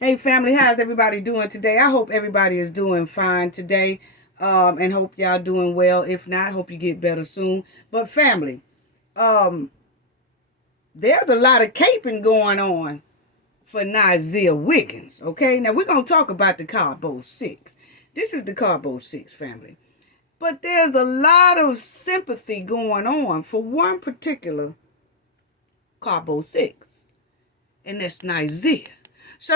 Hey family, how's everybody doing today? I hope everybody is doing fine today. And hope y'all doing well. If not, hope you get better soon. But family, um, there's a lot of caping going on for Nazeer Wiggins. Okay, now we're gonna talk about the Cabo 6. This is the Cabo 6 family. But there's a lot of sympathy going on for one particular Cabo 6, and that's Nazeer. So,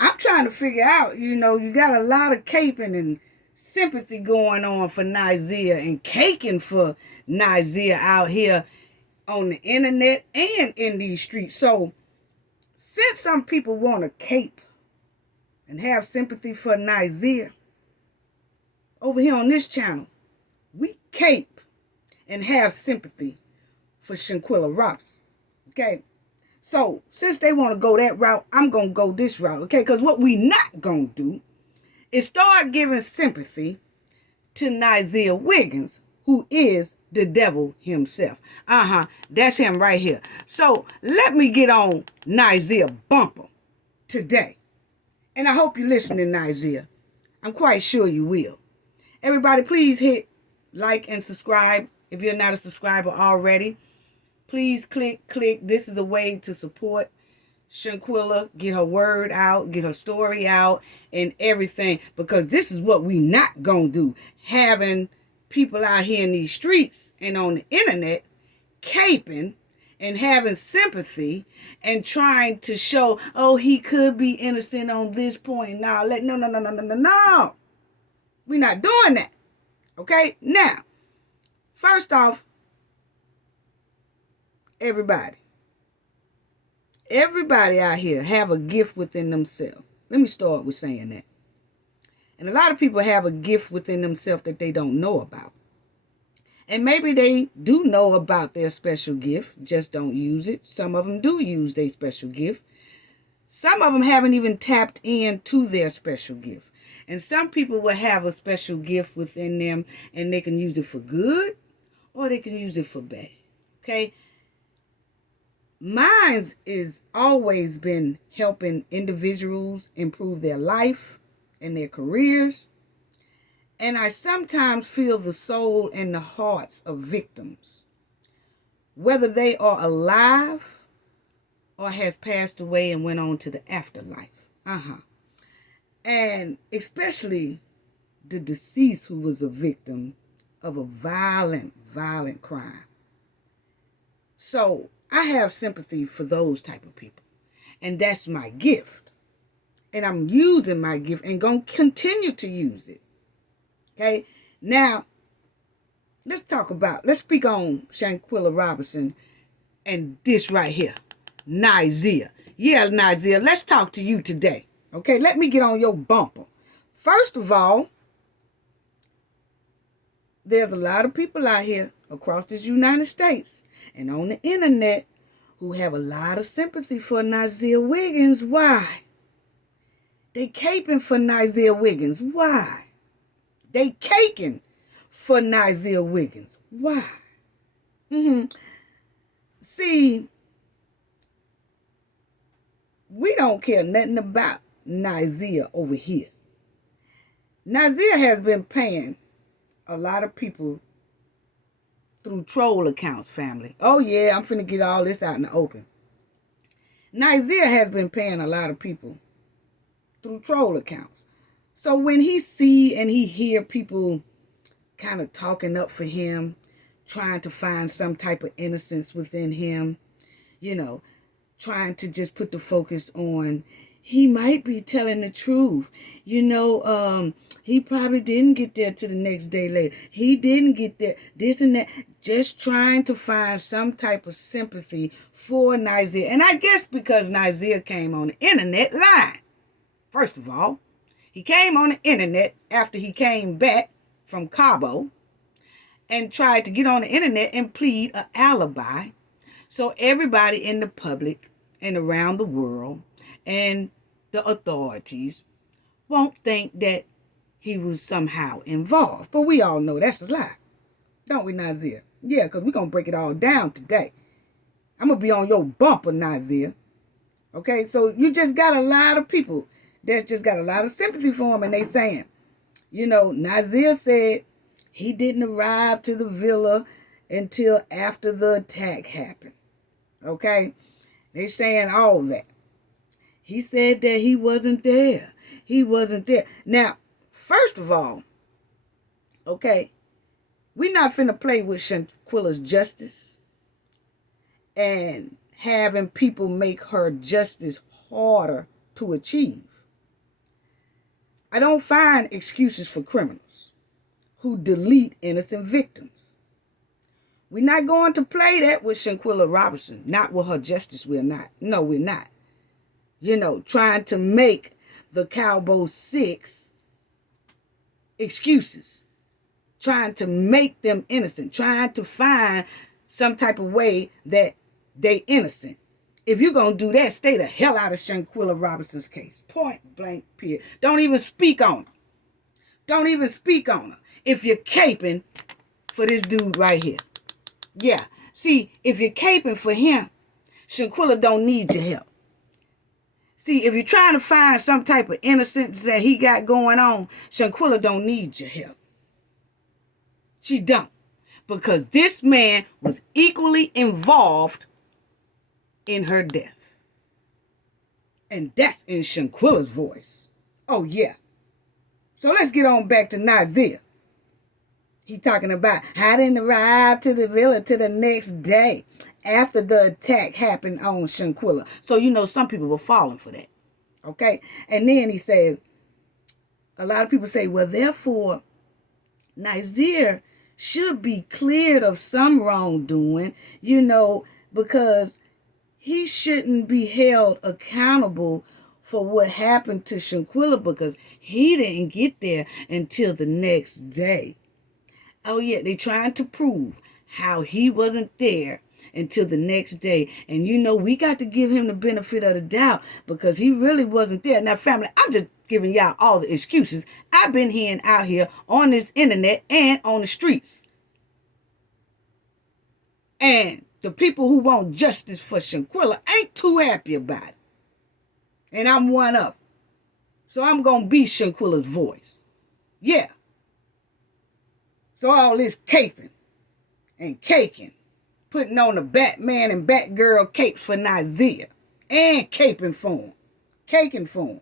I'm trying to figure out, you got a lot of caping and sympathy going on for Nazeer and caking for Nazeer out here on the internet and in these streets. So, since some people want to cape and have sympathy for Nazeer, over here on this channel, we cape and have sympathy for Shanquella Robinson. Okay? So, since they want to go that route, I'm going to go this route, okay? Because what we not going to do is start giving sympathy to Nazeer Wiggins, who is the devil himself. That's him right here. So, let me get on Nazeer bumper today. And I hope you're listening, Nazeer. I'm quite sure you will. Everybody, please hit like and subscribe if you're not a subscriber already. Please click. This is a way to support Shanquella, get her word out, get her story out, and everything. Because this is what we not gonna do. Having people out here in these streets and on the internet caping and having sympathy and trying to show, oh, he could be innocent on this point. No. We're not doing that. Okay? Now, first off, everybody out here have a gift within themselves. Let me start with saying that. And a lot of people have a gift within themselves that they don't know about. And maybe they do know about their special gift, just don't use it. Some of them do use their special gift. Some of them haven't even tapped into their special gift. And some people will have a special gift within them and they can use it for good or they can use it for bad. Okay? Mine is always been helping individuals improve their life and their careers. And I sometimes feel the soul and the hearts of victims, whether they are alive or has passed away and went on to the afterlife. And especially the deceased who was a victim of a violent crime. So I have sympathy for those type of people. And that's my gift. And I'm using my gift and going to continue to use it. Okay? Now, let's speak on Shanquella Robinson and this right here. Nazeer. Yeah, Nazeer, let's talk to you today. Okay? Let me get on your bumper. First of all, there's a lot of people out here across this United States and on the internet who have a lot of sympathy for Nazeer Wiggins. Why? They caping for Nazeer Wiggins. Why? They caking for Nazeer Wiggins. Why? See, we don't care nothing about Nazeer over here. Nazeer has been paying a lot of people through troll accounts, family. Oh yeah, I'm finna get all this out in the open. Nazeer has been paying a lot of people through troll accounts. So when he see and he hear people kind of talking up for him, trying to find some type of innocence within him, trying to just put the focus on, he might be telling the truth. He probably didn't get there till the next day later. He didn't get there, this and that. Just trying to find some type of sympathy for Nazeer. And I guess because Nazeer came on the internet lying. First of all, he came on the internet after he came back from Cabo and tried to get on the internet and plead an alibi. So everybody in the public and around the world and the authorities won't think that he was somehow involved. But we all know that's a lie. Don't we, Nazeer? Yeah, because we're going to break it all down today. I'm going to be on your bumper, Nazeer. Okay, so you just got a lot of people that just got a lot of sympathy for him, and they saying, Nazeer said he didn't arrive to the villa until after the attack happened. Okay, they saying all that. He said that he wasn't there. He wasn't there. Now, first of all, okay, we not finna play with Shanquella's justice and having people make her justice harder to achieve. I don't find excuses for criminals who delete innocent victims. We're not going to play that with Shanquella Robinson, not with her justice. We're not. No, we're not. Trying to make the Cabo 6 excuses, trying to make them innocent, trying to find some type of way that they innocent. If you're going to do that, stay the hell out of Shanquella Robinson's case. Point blank, period. Don't even speak on her. Don't even speak on her. If you're caping for this dude right here. Yeah. See, if you're caping for him, Shanquella don't need your help. See, if you're trying to find some type of innocence that he got going on, Shanquella don't need your help. She don't. Because this man was equally involved in her death. And that's in Shanquella's voice. Oh, yeah. So let's get on back to Nazeer. He talking about, I didn't arrive to the villa till the next day after the attack happened on Shanquella. So, some people were falling for that. Okay? And then he says, a lot of people say, well, therefore, Nazeer should be cleared of some wrongdoing, because he shouldn't be held accountable for what happened to Shanquella because he didn't get there until the next day. Oh, yeah, they trying to prove how he wasn't there until the next day. And, we got to give him the benefit of the doubt because he really wasn't there. Now, family, I'm just giving y'all all the excuses I've been hearing out here on this internet and on the streets. And the people who want justice for Shanquella ain't too happy about it. And I'm one of them. So I'm going to be Shanquella's voice. Yeah. So all this caping and caking, putting on the Batman and Batgirl cape for Nazeer, and caping for him, caking for him.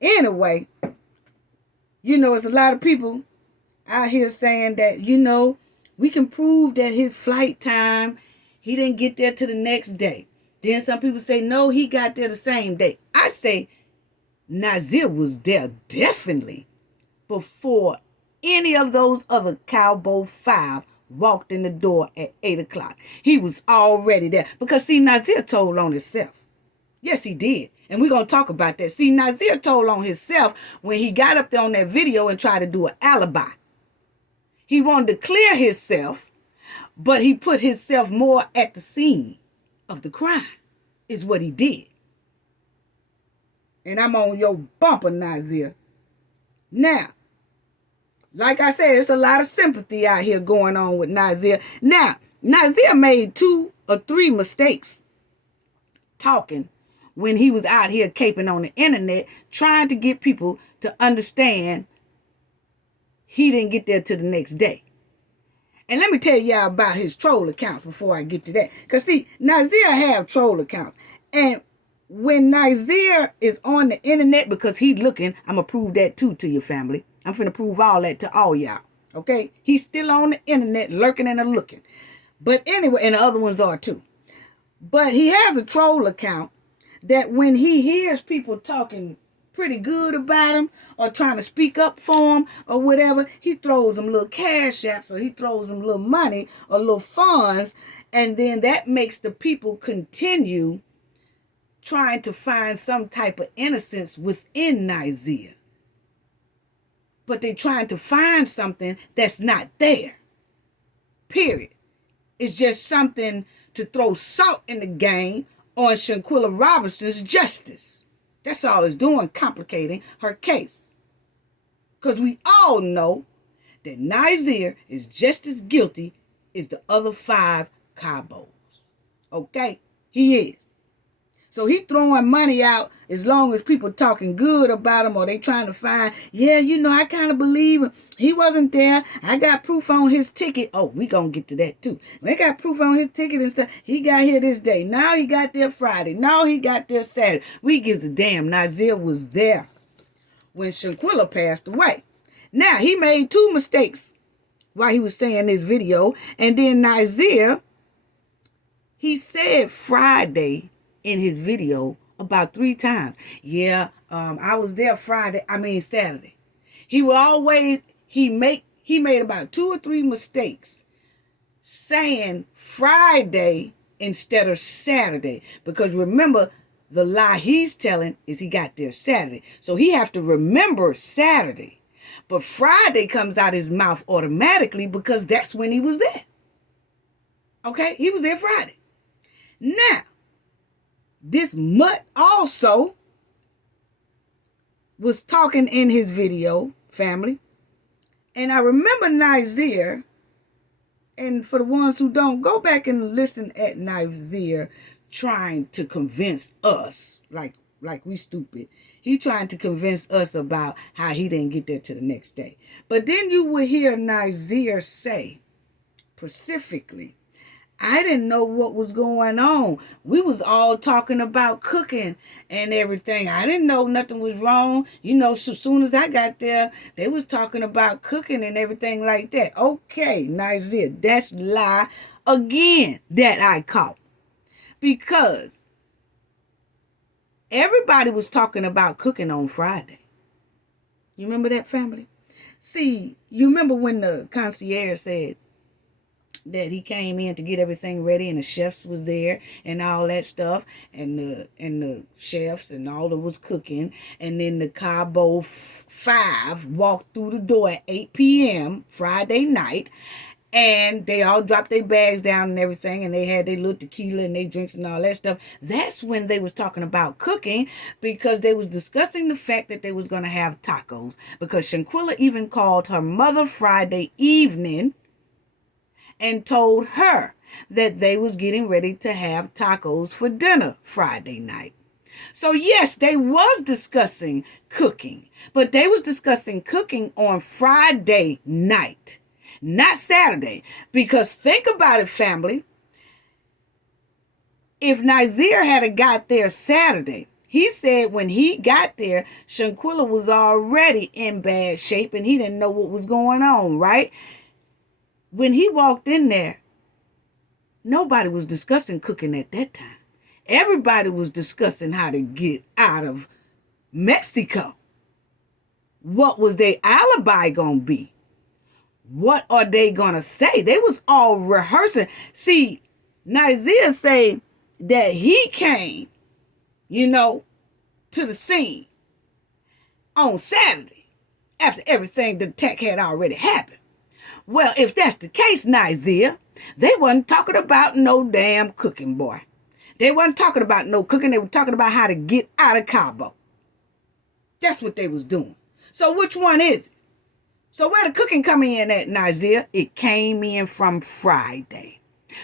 Anyway, it's a lot of people out here saying that, we can prove that his flight time, he didn't get there till the next day. Then some people say, no, he got there the same day. I say Nazeer was there definitely before any of those other Cabo 5 walked in the door at 8 o'clock. He was already there. Because, see, Nazeer told on himself. Yes, he did. And we're going to talk about that. See, Nazeer told on himself when he got up there on that video and tried to do an alibi. He wanted to clear himself, but he put himself more at the scene of the crime, is what he did. And I'm on your bumper, Nazeer. Now, like I said, it's a lot of sympathy out here going on with Nazeer. Now, Nazeer made 2 or 3 mistakes talking when he was out here caping on the internet, trying to get people to understand he didn't get there till the next day. And let me tell y'all about his troll accounts before I get to that. Because, see, Nazeer have troll accounts. And when Nazeer is on the internet, because he looking, I'm going to prove that too to your family. I'm finna prove all that to all y'all. Okay? He's still on the internet lurking and looking. But anyway, and the other ones are too. But he has a troll account that when he hears people talking pretty good about him or trying to speak up for him or whatever, he throws them little cash apps or he throws them little money or little funds. And then that makes the people continue trying to find some type of innocence within Nazeer. But they're trying to find something that's not there. Period. It's just something to throw salt in the game on Shanquella Robinson's justice. That's all it's doing, complicating her case. Because we all know that Nazeer is just as guilty as the other 5 Cabos. Okay? He is. So he throwing money out as long as people talking good about him, or they trying to find, yeah, I kind of believe him. He wasn't there. I got proof on his ticket. Oh, we gonna get to that too. They got proof on his ticket and stuff. He got here this day. Now he got there Friday. Now he got there Saturday. We gives a damn. Nazeer was there when Shanquella passed away. Now, he made 2 mistakes while he was saying this video. And then Nazeer, he said Friday in his video about 3 times. Yeah, I was there Saturday. He will always, he made about 2 or 3 mistakes saying Friday instead of Saturday. Because remember, the lie he's telling is he got there Saturday. So he have to remember Saturday. But Friday comes out his mouth automatically because that's when he was there. Okay? He was there Friday. Now, this mutt also was talking in his video, family. And I remember Nazeer, and for the ones who don't, go back and listen at Nazeer trying to convince us, like we stupid. He trying to convince us about how he didn't get there to the next day. But then you would hear Nazeer say, specifically, I didn't know what was going on. We was all talking about cooking and everything. I didn't know nothing was wrong. So as soon as I got there, they was talking about cooking and everything like that. Okay, Nazeer, that's lie again that I caught. Because everybody was talking about cooking on Friday. You remember that, family? See, you remember when the concierge said that he came in to get everything ready and the chefs was there and all that stuff, and the chefs and all that was cooking, and then the Cabo 5 walked through the door at 8 p.m. Friday night, and they all dropped their bags down and everything, and they had their little tequila and their drinks and all that stuff. That's when they was talking about cooking, because they was discussing the fact that they was going to have tacos, because Shanquella even called her mother Friday evening and told her that they was getting ready to have tacos for dinner Friday night. So yes, they was discussing cooking, but they was discussing cooking on Friday night, not Saturday. Because think about it, family. If Nazeer had got there Saturday, he said when he got there, Shanquella was already in bad shape and he didn't know what was going on, right? When he walked in there, nobody was discussing cooking at that time. Everybody was discussing how to get out of Mexico. What was their alibi going to be? What are they going to say? They was all rehearsing. See, Nazeer say that he came, to the scene on Saturday after everything the attack had already happened. Well, if that's the case, Nazeer, they wasn't talking about no damn cooking, boy. They wasn't talking about no cooking. They were talking about how to get out of Cabo. That's what they was doing. So which one is it? So where the cooking come in at, Nazeer? It came in from Friday.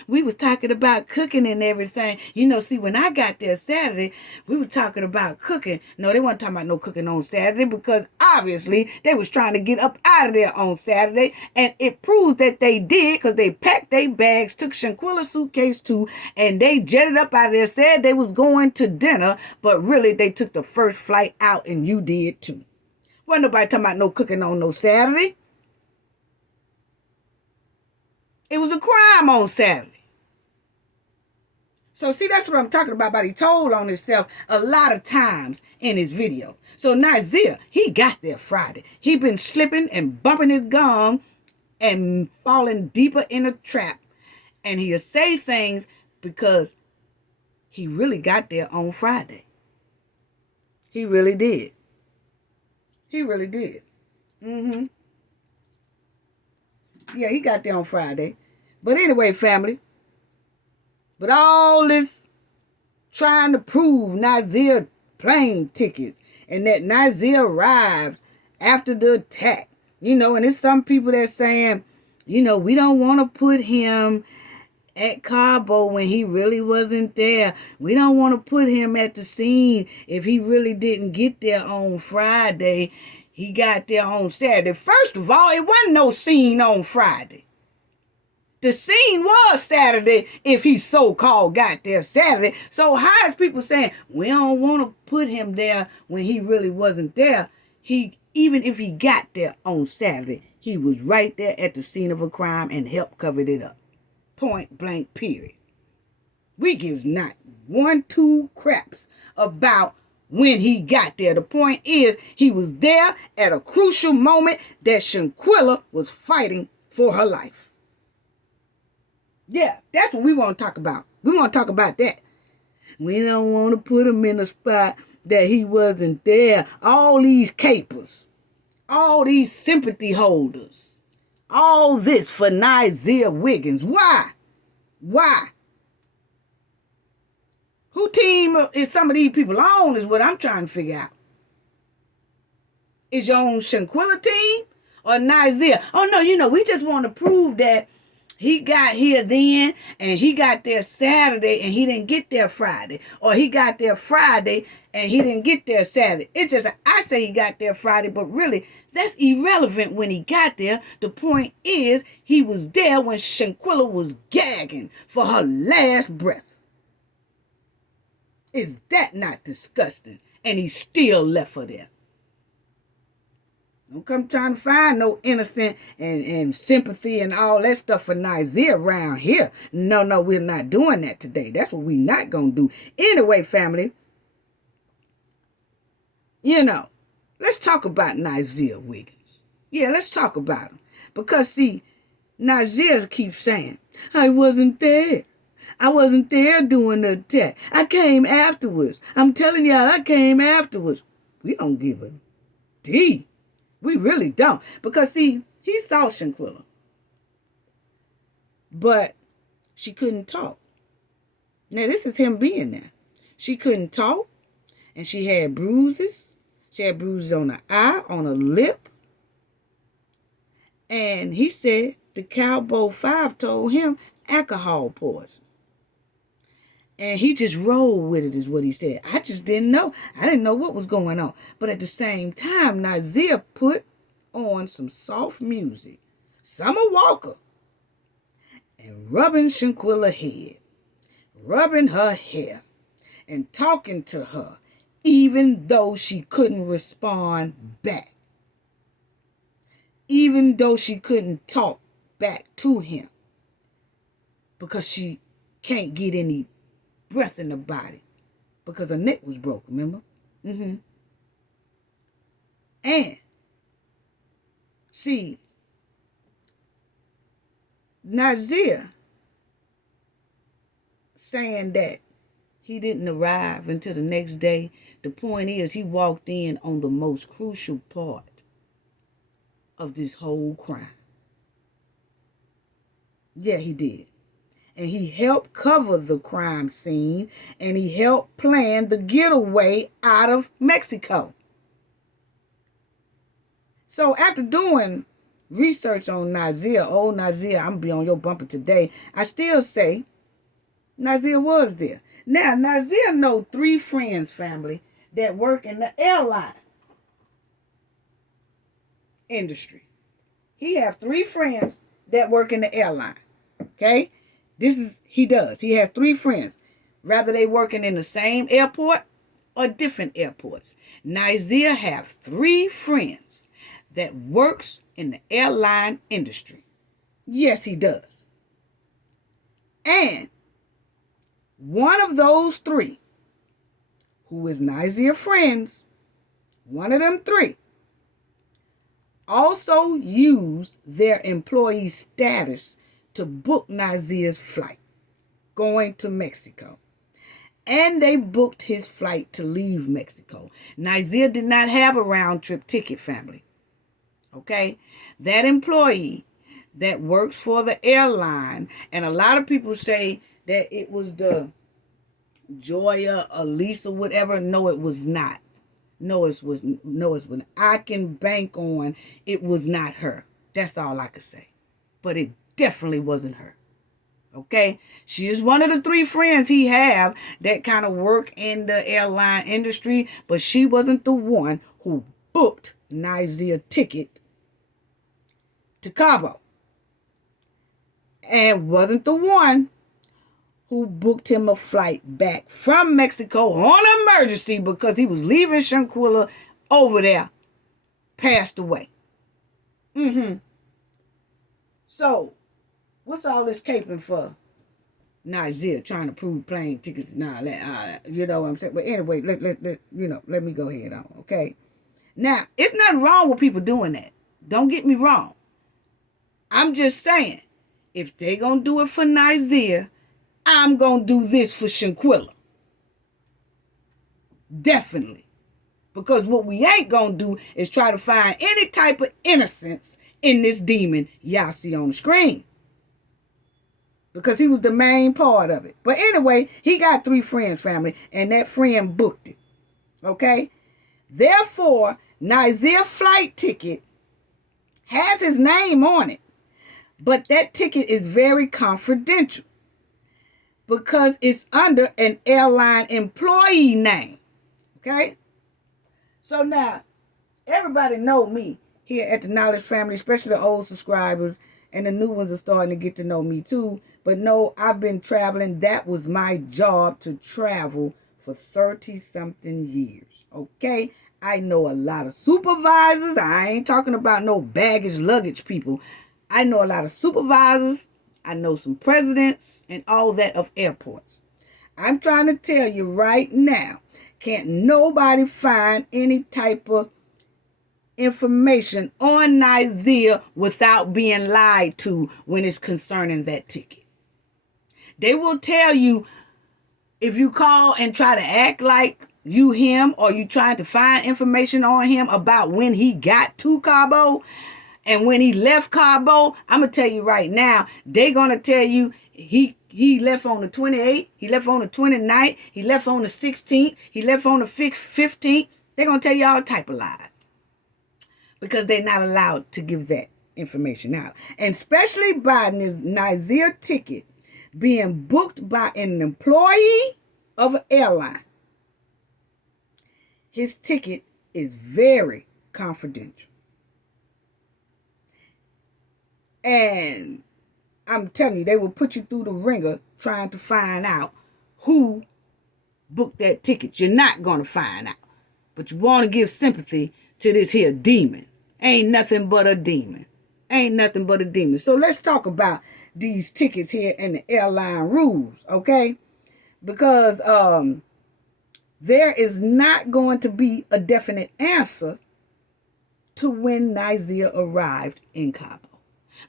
We was talking about cooking and everything. See, when I got there Saturday, we were talking about cooking. No, they weren't talking about no cooking on Saturday, because obviously they was trying to get up out of there on Saturday. And it proves that they did, because they packed their bags, took Shanquella's suitcase too, and they jetted up out of there, said they was going to dinner, but really they took the first flight out, and you did too. Wasn't nobody talking about no cooking on no Saturday. It was a crime on Saturday. So see, that's what I'm talking about he told on himself a lot of times in his video. So Nazeer, he got there Friday. He been slipping and bumping his gum and falling deeper in a trap. And he'll say things because he really got there on Friday. He really did. He really did. Yeah, he got there on Friday. But anyway, family, but all this trying to prove Nazeer plane tickets and that Nazeer arrived after the attack, and there's some people that saying, we don't want to put him at Cabo when he really wasn't there. We don't want to put him at the scene if he really didn't get there on Friday. He got there on Saturday. First of all, it wasn't no scene on Friday. The scene was Saturday if he so-called got there Saturday. So how is people saying, we don't want to put him there when he really wasn't there? Even if he got there on Saturday, he was right there at the scene of a crime and helped cover it up. Point blank, period. We gives not 1-2 craps about when he got there. The point is, he was there at a crucial moment that Shanquella was fighting for her life. Yeah, that's what we want to talk about. We want to talk about that. We don't want to put him in a spot that he wasn't there. All these capers, all these sympathy holders, all this for Nazeer Wiggins. Why? Why? Who team is some of these people on is what I'm trying to figure out. Is your own Shanquella team or Nazeer? Oh, no, we just want to prove that he got here then and he got there Saturday and he didn't get there Friday. Or he got there Friday and he didn't get there Saturday. It's just, I say he got there Friday, but really, that's irrelevant when he got there. The point is, he was there when Shanquella was gagging for her last breath. Is that not disgusting? And he still left her there. Don't come trying to find no innocent and sympathy and all that stuff for Nazeer around here. No, we're not doing that today. That's what we're not going to do. Anyway, family, let's talk about Nazeer Wiggins. Yeah, let's talk about him. Because, see, Nazeer keeps saying, I wasn't there. I wasn't there doing the attack. I came afterwards. I'm telling y'all, I came afterwards. We don't give a D. We really don't. Because, see, he saw Shanquella. But she couldn't talk. Now, this is him being there. She couldn't talk. And she had bruises. She had bruises on her eye, on her lip. And he said the Cabo 5 told him alcohol poison. And he just rolled with it is what he said. I just didn't know. I didn't know what was going on. But at the same time, Nazeer put on some soft music. Summer Walker. And rubbing Shanquella's head. Rubbing her hair. And talking to her. Even though she couldn't respond back. Even though she couldn't talk back to him. Because she can't get any breath in the body because her neck was broken, remember? And see, Nazeer saying that he didn't arrive until the next day. The point is, he walked in on the most crucial part of this whole crime. Yeah, he did. And he helped cover the crime scene. And he helped plan the getaway out of Mexico. So after doing research on Nazeer, Nazeer, I'm going to be on your bumper today. I still say Nazeer was there. Now, Nazeer know 3 friends, family, that work in the airline industry. He have 3 friends that work in the airline. Okay? He does. He has 3 friends. Rather they working in the same airport or different airports. Nazeer have 3 friends that works in the airline industry. Yes, he does. And one of those 3, who is Nazeer friends, one of them 3, also used their employee status to book Nazeer's flight going to Mexico. And they booked his flight to leave Mexico. Nazeer did not have a round-trip ticket, family. Okay? That employee that works for the airline, and a lot of people say that it was the Joya or Lisa, whatever. No, it was not. No, it was. I can bank on it was not her. That's all I could say. But it definitely wasn't her. Okay, she is one of the 3 friends he have that kind of work in the airline industry, but she wasn't the one who booked Nazeer a ticket to Cabo, and wasn't the one who booked him a flight back from Mexico on emergency because he was leaving Shanquella over there, passed away. So, what's all this caping for? Nazeer trying to prove plane tickets and all that. You know what I'm saying? But anyway, let me go ahead on, okay? Now, it's nothing wrong with people doing that. Don't get me wrong. I'm just saying, if they gonna do it for Nazeer, I'm gonna do this for Shanquella. Definitely. Because what we ain't gonna do is try to find any type of innocence in this demon y'all see on the screen. Because he was the main part of it. But anyway, he got 3 friends, family, and that friend booked it. Okay? Therefore, Nazeer's flight ticket has his name on it. But that ticket is very confidential because it's under an airline employee name. Okay? So now, everybody know me here at the Knowledge Family, especially the old subscribers, and the new ones are starting to get to know me too. But no, I've been traveling. That was my job, to travel for 30-something years. Okay? I know a lot of supervisors. I ain't talking about no baggage luggage people. I know a lot of supervisors. I know some presidents and all that of airports. I'm trying to tell you right now, can't nobody find any type of information on Nazeer without being lied to when it's concerning that ticket. They will tell you, if you call and try to act like you him, or you trying to find information on him about when he got to Cabo and when he left Cabo, I'm going to tell you right now, they going to tell you he left on the 28th, he left on the 29th, he left on the 16th, he left on the 15th. They're going to tell you all type of lies because they're not allowed to give that information out. And especially by Nazeer ticket being booked by an employee of an airline. His ticket is very confidential. And I'm telling you, they will put you through the ringer trying to find out who booked that ticket. You're not going to find out. But you want to give sympathy to this here demon. Ain't nothing but a demon. Ain't nothing but a demon. So let's talk about these tickets here and the airline rules, okay? Because there is not going to be a definite answer to when Nazeer arrived in Cabo.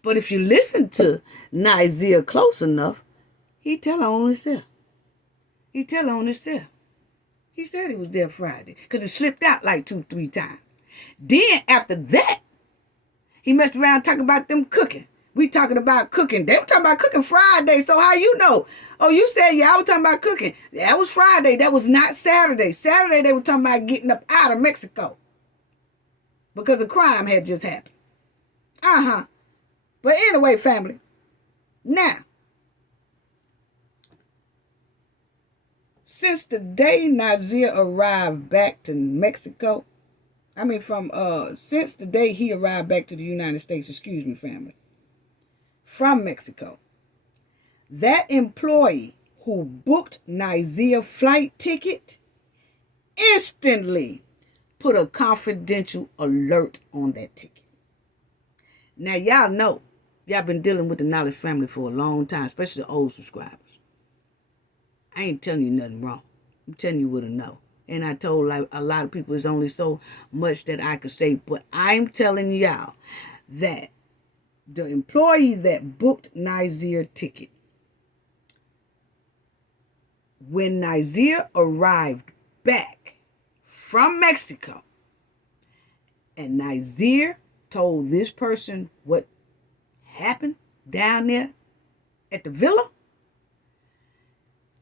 But if you listen to Nazeer close enough, he tell on himself. He tell on himself. He said he was there Friday because it slipped out like 2-3 times. Then after that, he messed around talking about them cooking. We talking about cooking. They were talking about cooking Friday, so how you know? Oh, you said, yeah, I was talking about cooking. That was Friday. That was not Saturday. Saturday, they were talking about getting up out of Mexico because a crime had just happened. But anyway, family, now, since the day Nazeer arrived back to Mexico, since the day he arrived back to the United States, family, from Mexico, that employee who booked Nazeer's flight ticket instantly put a confidential alert on that ticket. Now, y'all know, y'all been dealing with the Knowledge Family for a long time, especially the old subscribers. I ain't telling you nothing wrong. I'm telling you what I know. And I told a lot of people there's only so much that I could say. But I'm telling y'all that the employee that booked Nazeer's ticket, when Nazeer arrived back from Mexico, and Nazeer told this person what happened down there at the villa,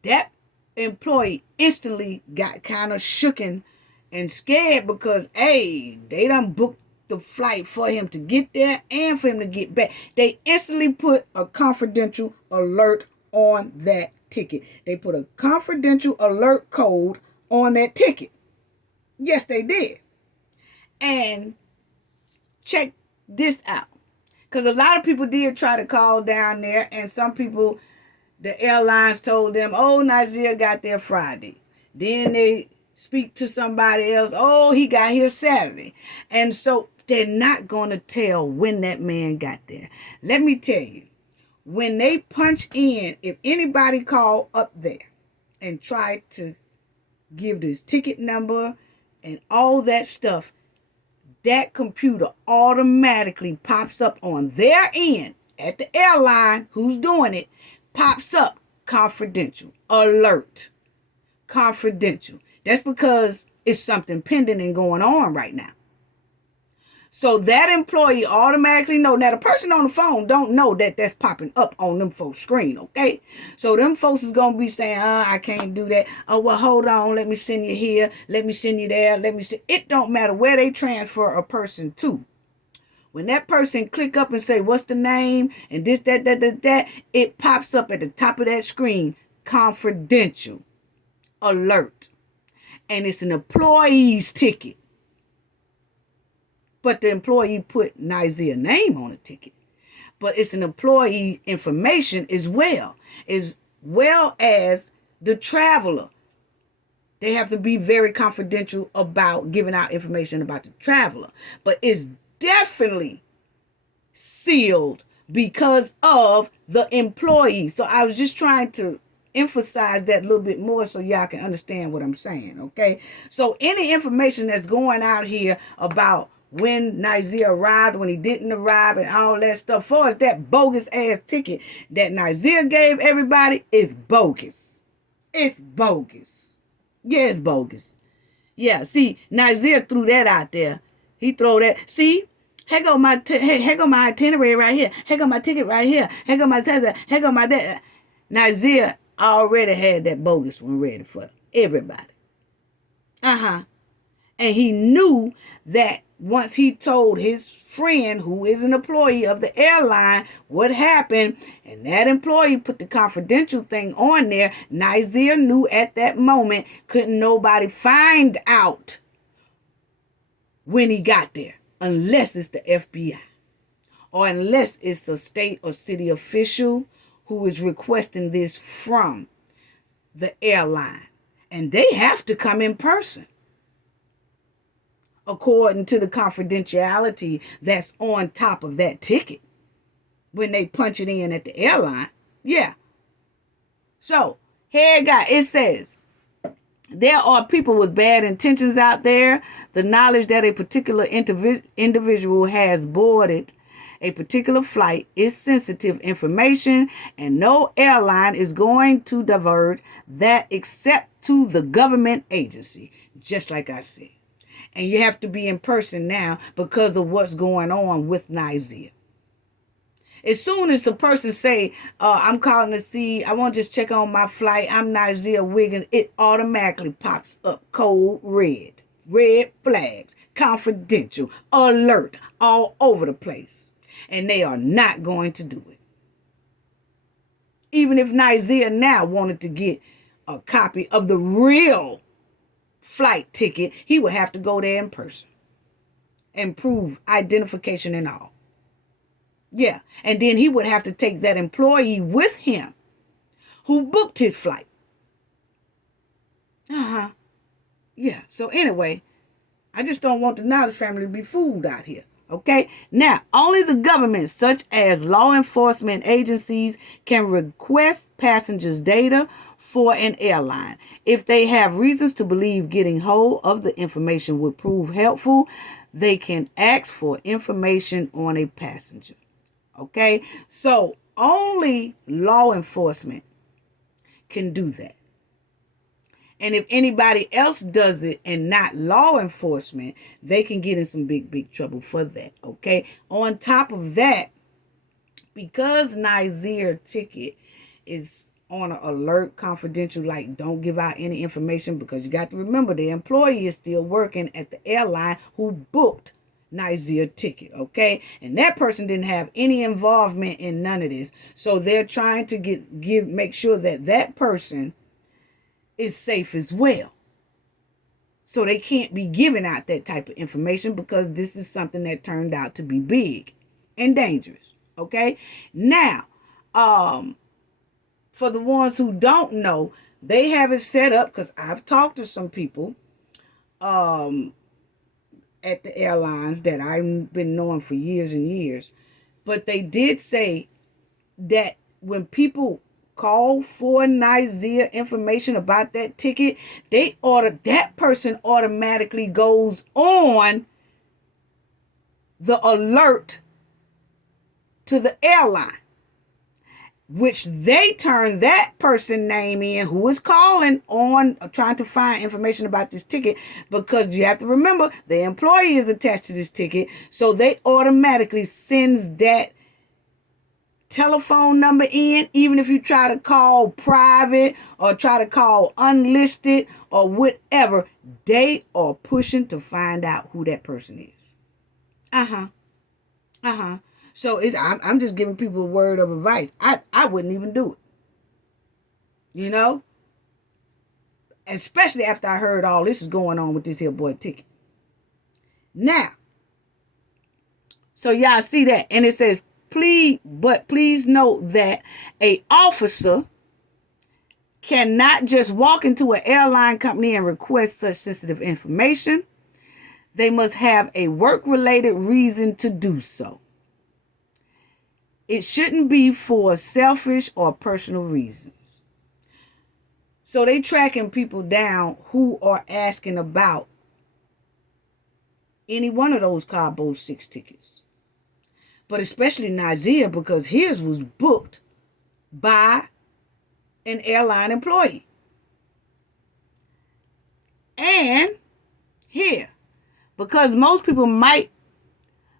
that employee instantly got kind of shooken and scared because, hey, they done booked the flight for him to get there and for him to get back. They instantly put a confidential alert on that ticket. They put a confidential alert code on that ticket. Yes, they did. And check this out. Because a lot of people did try to call down there, and some people, the airlines told them, oh, Nazeer got there Friday. Then they speak to somebody else, oh, he got here Saturday. And so they're not going to tell when that man got there. Let me tell you, when they punch in, if anybody call up there and try to give this ticket number and all that stuff, that computer automatically pops up on their end at the airline who's doing it, pops up confidential, alert, confidential. That's because it's something pending and going on right now. So that employee automatically know. Now, the person on the phone don't know that that's popping up on them folks' screen, okay? So them folks is going to be saying, I can't do that. Oh, well, hold on. Let me send you here. Let me send you there. Let me send. It don't matter where they transfer a person to. When that person click up and say, what's the name? And this, that, it pops up at the top of that screen, confidential, alert. And it's an employee's ticket. But the employee put Nazeer's name on the ticket. But it's an employee information as well as the traveler. They have to be very confidential about giving out information about the traveler. But it's definitely sealed because of the employee. So I was just trying to emphasize that a little bit more so y'all can understand what I'm saying, okay? So any information that's going out here about when Nazeer arrived, when he didn't arrive, and all that stuff, far as that bogus ass ticket that Nazeer gave everybody is bogus. It's bogus. Yeah, it's bogus. Yeah, see, Nazeer threw that out there. He throw that. See, here go my itinerary right here. Here go my ticket right here. Here go my test. Here go my that. Nazeer already had that bogus one ready for everybody. And he knew that once he told his friend, who is an employee of the airline, what happened, and that employee put the confidential thing on there, Nazeer knew at that moment, couldn't nobody find out when he got there, unless it's the FBI, or unless it's a state or city official who is requesting this from the airline. And they have to come in person, according to the confidentiality that's on top of that ticket when they punch it in at the airline. Yeah. So, here it says, there are people with bad intentions out there. The knowledge that a particular individual has boarded a particular flight is sensitive information, and no airline is going to divulge that except to the government agency, just like I said. And you have to be in person now because of what's going on with Nazeer. As soon as the person say, I'm calling to see, I want to just check on my flight, I'm Nazeer Wiggins, it automatically pops up code red. Red flags, confidential, alert, all over the place. And they are not going to do it. Even if Nazeer now wanted to get a copy of the real flight ticket, he would have to go there in person and prove identification and all. Yeah, and then he would have to take that employee with him who booked his flight. Yeah, so anyway, I just don't want the Nazeer family to be fooled out here. Okay, now only the government, such as law enforcement agencies, can request passengers' data for an airline. If they have reasons to believe getting hold of the information would prove helpful, they can ask for information on a passenger. Okay, so only law enforcement can do that. And if anybody else does it and not law enforcement, they can get in some big trouble for that, okay? On top of that, because Nazeer ticket is on an alert, confidential, like don't give out any information, because you got to remember the employee is still working at the airline who booked Nazeer ticket, okay? And that person didn't have any involvement in none of this. So they're trying to make sure that that person is safe as well. So they can't be giving out that type of information because this is something that turned out to be big and dangerous, okay? Now, for the ones who don't know, they have it set up because I've talked to some people at the airlines that I've been knowing for years and years. But they did say that when people call for Nazeer information about that ticket, that person automatically goes on the alert to the airline, which they turn that person name in who is calling on trying to find information about this ticket, because you have to remember the employee is attached to this ticket, so they automatically sends that telephone number in. Even if you try to call private or try to call unlisted or whatever, they are pushing to find out who that person is. So I'm just giving people a word of advice. I wouldn't even do it. You know? Especially after I heard all this is going on with this here boy ticket. Now, so y'all see that. And it says, please note that a officer cannot just walk into an airline company and request such sensitive information. They must have a work-related reason to do so. It shouldn't be for selfish or personal reasons. So they tracking people down who are asking about any one of those Cabo 6 tickets. But especially Nazeer, because his was booked by an airline employee. And here, because most people might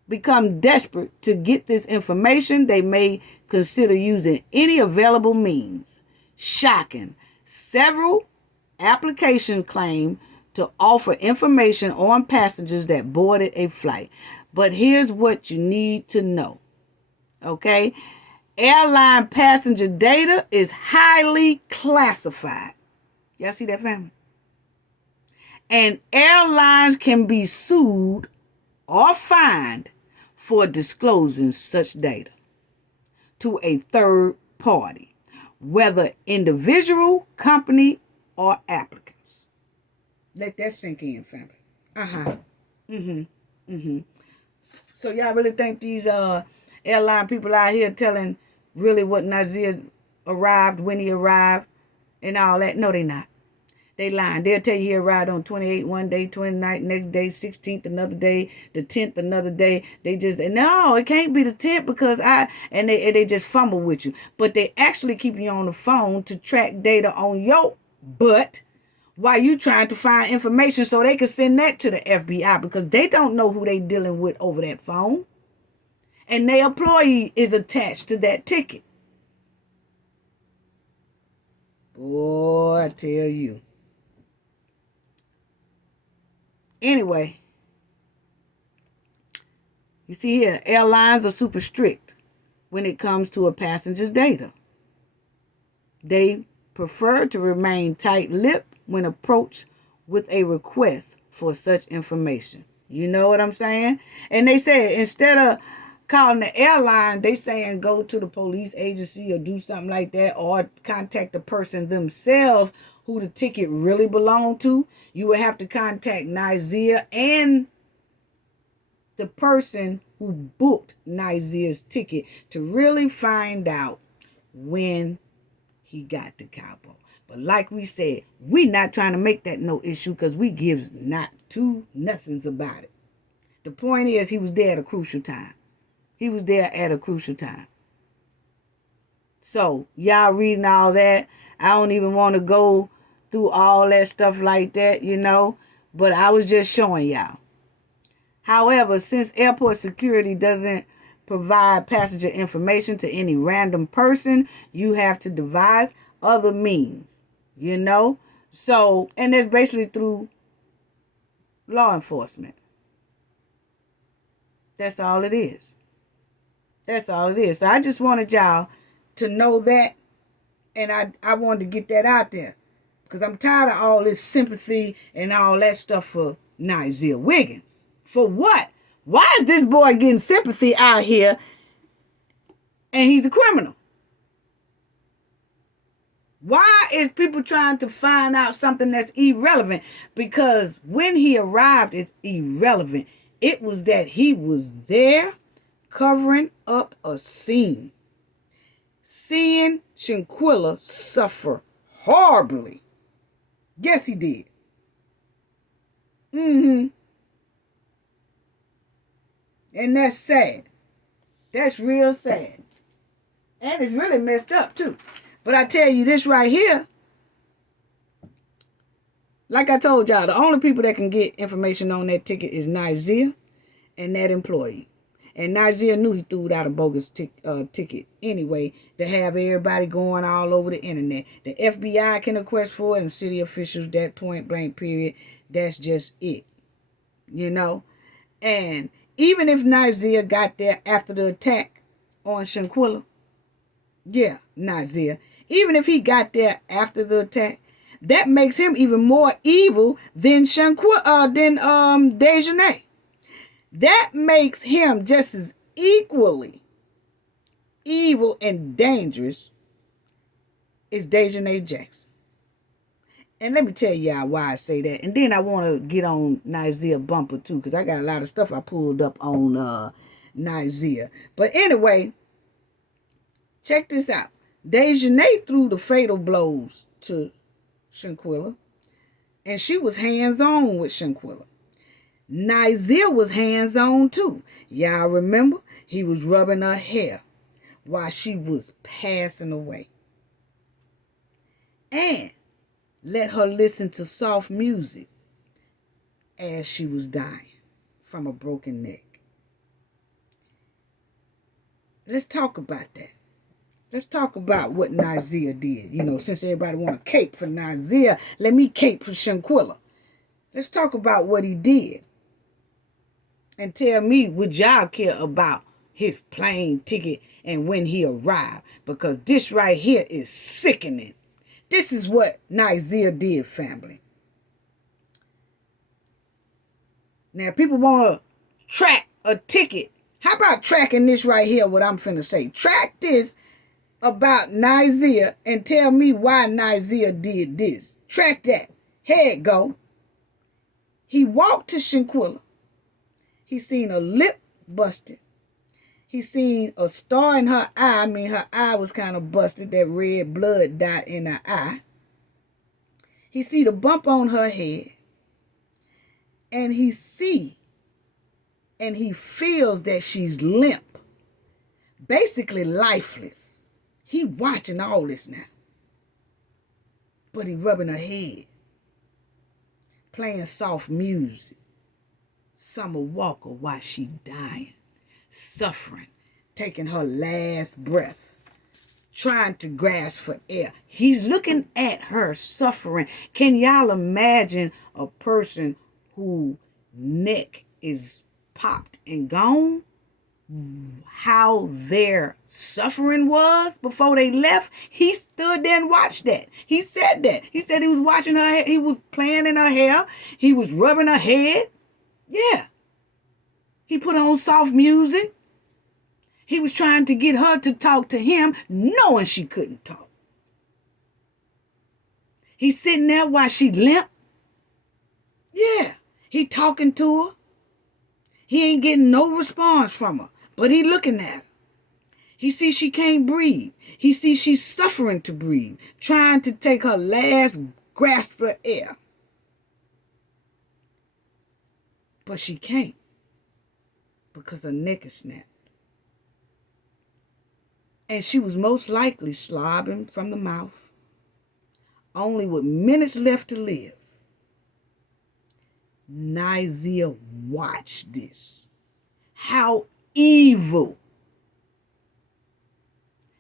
become desperate to get this information, they may consider using any available means. Shocking. Several applications claim to offer information on passengers that boarded a flight. But here's what you need to know. Okay? Airline passenger data is highly classified. Y'all see that, family? And airlines can be sued or fined for disclosing such data to a third party, whether individual, company, or applicants. Let that sink in, family. So y'all really think these airline people out here telling really what Nazeer arrived, when he arrived, and all that? No, they not. They lying. They'll tell you he arrived on 28th one day, 29th next day, 16th another day, the 10th another day. They just, no, it can't be the 10th because they just fumble with you. But they actually keep you on the phone to track data on your butt while you trying to find information so they can send that to the FBI, because they don't know who they dealing with over that phone. And their employee is attached to that ticket. Boy, I tell you. Anyway, you see here, airlines are super strict when it comes to a passenger's data. They prefer to remain tight-lipped when approached with a request for such information. You know what I'm saying? And they say instead of calling the airline, they saying go to the police agency or do something like that, or contact the person themselves who the ticket really belonged to. You would have to contact Nazeer and the person who booked Nazeer's ticket to really find out when he got to Cabo. But like we said, we not trying to make that no issue because we give not two nothings about it. The point is he was there at a crucial time. He was there at a crucial time. So, y'all reading all that, I don't even want to go through all that stuff like that, you know. But I was just showing y'all. However, since airport security doesn't provide passenger information to any random person, you have to devise other means, you know. So, and that's basically through law enforcement. That's all it is. That's all it is. So I just wanted y'all to know that, and I wanted to get that out there because I'm tired of all this sympathy and all that stuff for Nazeer Wiggins. For what? Why is this boy getting sympathy out here and he's a criminal? Why is people trying to find out something that's irrelevant? Because when he arrived, it's irrelevant. It was that he was there covering up a scene. Seeing Shanquella suffer horribly. Yes, he did. And that's sad. That's real sad. And it's really messed up, too. But I tell you this right here, like I told y'all, the only people that can get information on that ticket is Nazeer and that employee. And Nazeer knew he threw out a bogus ticket anyway to have everybody going all over the internet. The FBI can request for it and city officials, that point blank period. That's just it. You know? And even if Nazeer got there after the attack on Shanquella, yeah, Nazeer, even if he got there after the attack, that makes him even more evil than Dejanay. That makes him just as equally evil and dangerous as Dejanay Jackson. And let me tell y'all why I say that. And then I want to get on Nazeer bumper too, because I got a lot of stuff I pulled up on Nazeer. But anyway, check this out. Dejanay threw the fatal blows to Shanquella, and she was hands-on with Shanquella. Nazeer was hands-on too. Y'all remember? He was rubbing her hair while she was passing away. And let her listen to soft music as she was dying from a broken neck. Let's talk about that. Let's talk about what Nazeer did. You know, since everybody want to cape for Nazeer, let me cape for Shanquella. Let's talk about what he did. And tell me, would y'all care about his plane ticket and when he arrived? Because this right here is sickening. This is what Nazeer did, family. Now, people want to track a ticket. How about tracking this right here, what I'm finna say? Track this about Nazeer and tell me why Nazeer did this. Track that. Here it go. He walked to Shanquella. He seen a lip busted. He seen a star in her eye. I mean, her eye was kind of busted, that red blood dot in her eye. He see the bump on her head. And he feels that she's limp. Basically lifeless. He watching all this now. But he rubbing her head. Playing soft music. Summer Walker while she dying. Suffering. Taking her last breath. Trying to grasp for air. He's looking at her suffering. Can y'all imagine a person whose neck is popped and gone? How their suffering was before they left? He stood there and watched that. He said that. He said he was watching her. He was playing in her hair. He was rubbing her head. Yeah. He put on soft music. He was trying to get her to talk to him, knowing she couldn't talk. He's sitting there while she limp. Yeah. He talking to her. He ain't getting no response from her. But he looking at her. He sees she can't breathe. He sees she's suffering to breathe. Trying to take her last grasp of air. But she can't. Because her neck is snapped. And she was most likely slobbering from the mouth. Only with minutes left to live. Nazeer watched this. How evil.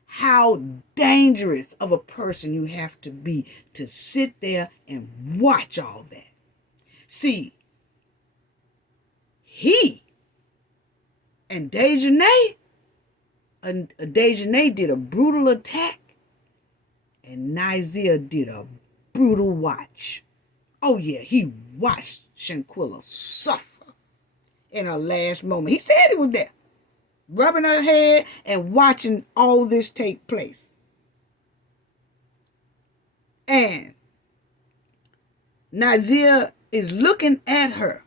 How dangerous of a person you have to be to sit there and watch all that. See, he And Dejanay did a brutal attack, and Nazeer did a brutal watch. Oh yeah, he watched Shanquella suffer in her last moment. He said he was there, rubbing her head and watching all this take place. And Nazeer is looking at her,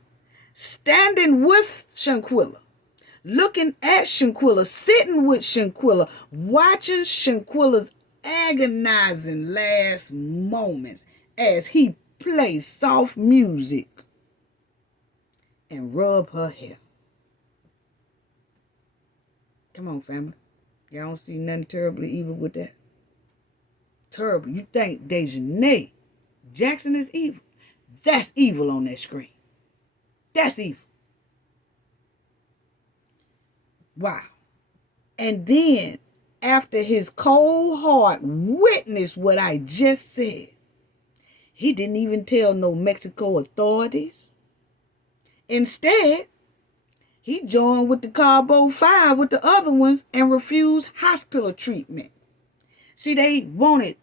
standing with Shanquella, looking at Shanquella, sitting with Shanquella, watching Shanquella's agonizing last moments as he plays soft music and rub her hair. Come on, family. Y'all don't see nothing terribly evil with that? Terrible. You think Dejanay Jackson is evil? That's evil on that screen. That's evil. Wow. And then, after his cold heart witnessed what I just said, he didn't even tell no Mexico authorities. Instead, he joined with the Cabo 5 with the other ones and refused hospital treatment. See, they wanted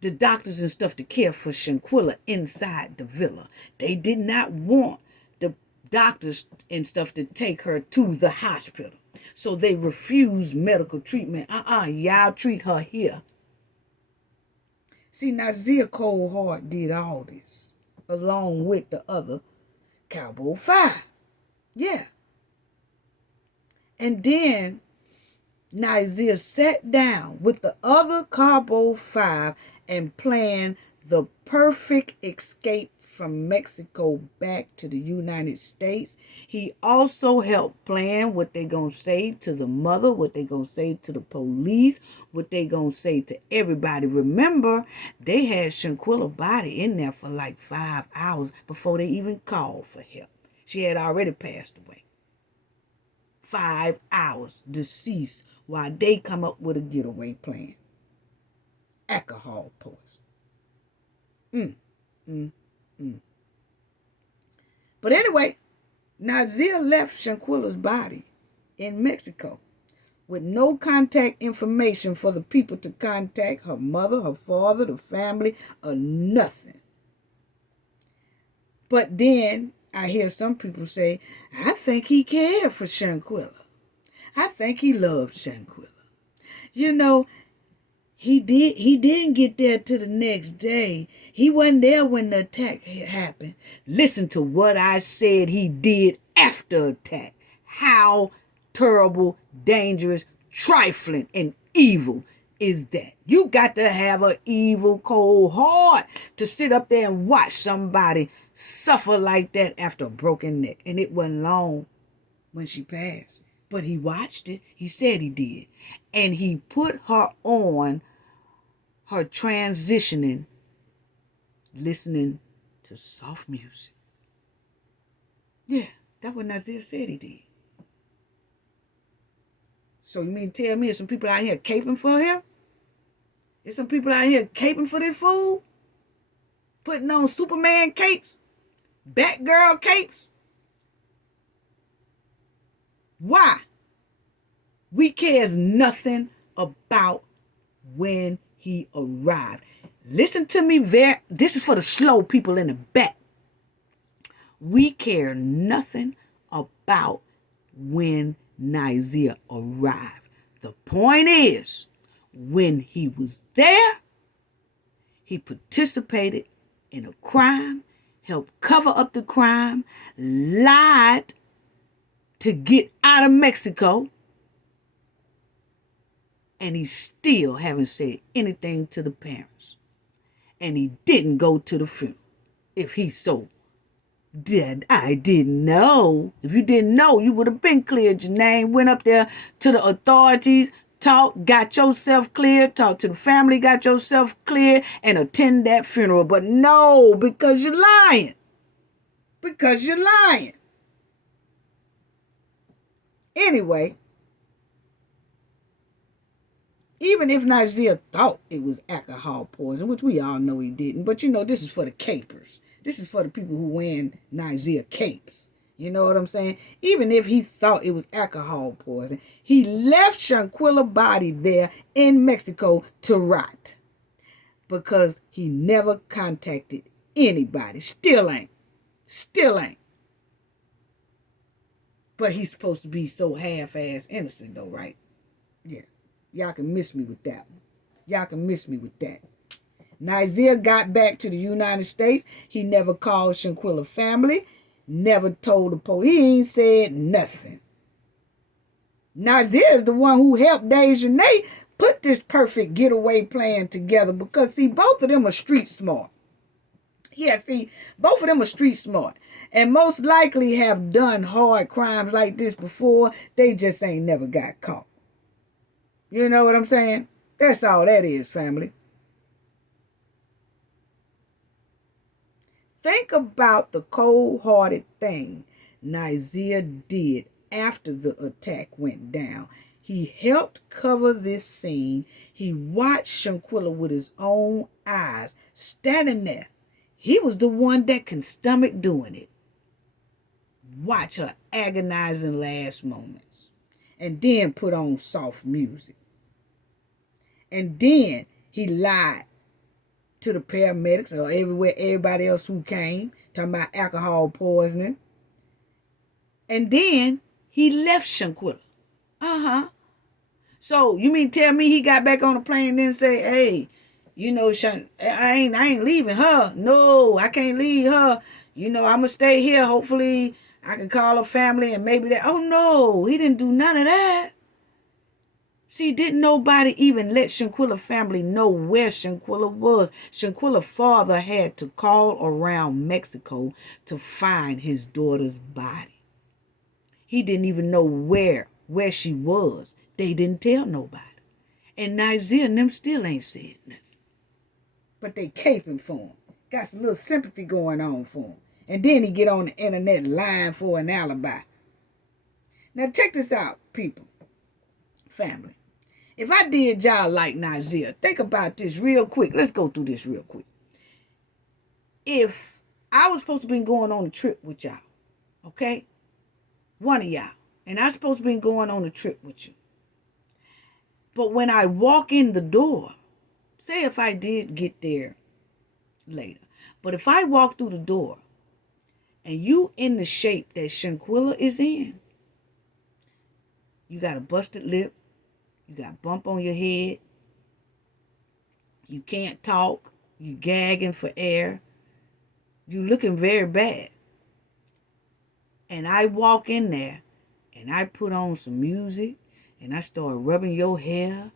the doctors and stuff to care for Shanquella inside the villa. They did not want the doctors and stuff to take her to the hospital. So they refused medical treatment. Y'all treat her here. See, Nazeer Cold Heart did all this, along with the other Cabo 5. Yeah. And then Nazeer sat down with the other Cabo 5 and planned the perfect escape from Mexico back to the United States. He also helped plan what they gonna say to the mother, what they gonna say to the police, what they gonna say to everybody. Remember, they had Shanquella's body in there for like 5 hours before they even called for help. She had already passed away. 5 hours deceased while they come up with a getaway plan. Alcohol poison. But anyway, Nazeer left Shanquella's body in Mexico with no contact information for the people to contact her mother, her father, the family, or nothing. But then I hear some people say, I think he cared for Shanquella. I think he loved Shanquella. You know, he didn't get there till the next day. He wasn't there when the attack happened. Listen to what I said he did after attack. How terrible, dangerous, trifling, and evil is that? You got to have an evil, cold heart to sit up there and watch somebody suffer like that after a broken neck. And it wasn't long when she passed. But he watched it. He said he did. And he put her on her transitioning, listening to soft music. Yeah, that's what Nazeer said he did. So you mean tell me there's some people out here caping for him? There's some people out here caping for this fool? Putting on Superman capes? Batgirl capes? Why? We cares nothing about when he arrived. Listen to me this is for the slow people in the back. We care nothing about when Nazeer arrived. The point is, when he was there, he participated in a crime, helped cover up the crime, lied to get out of Mexico, and he still haven't said anything to the parents. And he didn't go to the funeral. If he so did, I didn't know. If you didn't know, you would have been cleared your name, went up there to the authorities, talked, got yourself cleared, talked to the family, got yourself cleared, and attend that funeral. But no, because you're lying. Because you're lying. Anyway, even if Nazeer thought it was alcohol poison, which we all know he didn't, but you know, this is for the capers. This is for the people who wear Nazeer capes. You know what I'm saying? Even if he thought it was alcohol poison, he left Shanquella's body there in Mexico to rot because he never contacted anybody. Still ain't. Still ain't. But he's supposed to be so half-ass innocent though, right? Yeah. Y'all can miss me with that one. Y'all can miss me with that. Nazeer got back to the United States. He never called Shanquella family. Never told the police. He ain't said nothing. Nazeer is the one who helped Dejanay put this perfect getaway plan together because, see, both of them are street smart. Yeah, see, both of them are street smart and most likely have done hard crimes like this before. They just ain't never got caught. You know what I'm saying? That's all that is, family. Think about the cold-hearted thing Nazeer did after the attack went down. He helped cover this scene. He watched Shanquella with his own eyes, standing there. He was the one that can stomach doing it. Watch her agonizing last moments. And then put on soft music. And then he lied to the paramedics or everybody else who came, talking about alcohol poisoning. And then he left Shanquella. So you mean tell me he got back on the plane and then say, hey, you know, I ain't leaving her. No, I can't leave her. You know, I'm gonna stay here. Hopefully I can call her family and maybe that. Oh no, he didn't do none of that. See, didn't nobody even let Shanquella family know where Shanquella was. Shanquella's father had to call around Mexico to find his daughter's body. He didn't even know where she was. They didn't tell nobody. And Nazeer and them still ain't said nothing. But they caping for him. Got some little sympathy going on for him. And then he get on the internet lying for an alibi. Now check this out, people. Family. If I did y'all like Nazeer, think about this real quick. Let's go through this real quick. If I was supposed to be going on a trip with y'all, okay? One of y'all. And I'm supposed to be going on a trip with you. But when I walk in the door, say if I did get there later, but if I walk through the door and you in the shape that Shanquella is in, you got a busted lip, you got a bump on your head, you can't talk, you gagging for air, you looking very bad. And I walk in there and I put on some music and I start rubbing your hair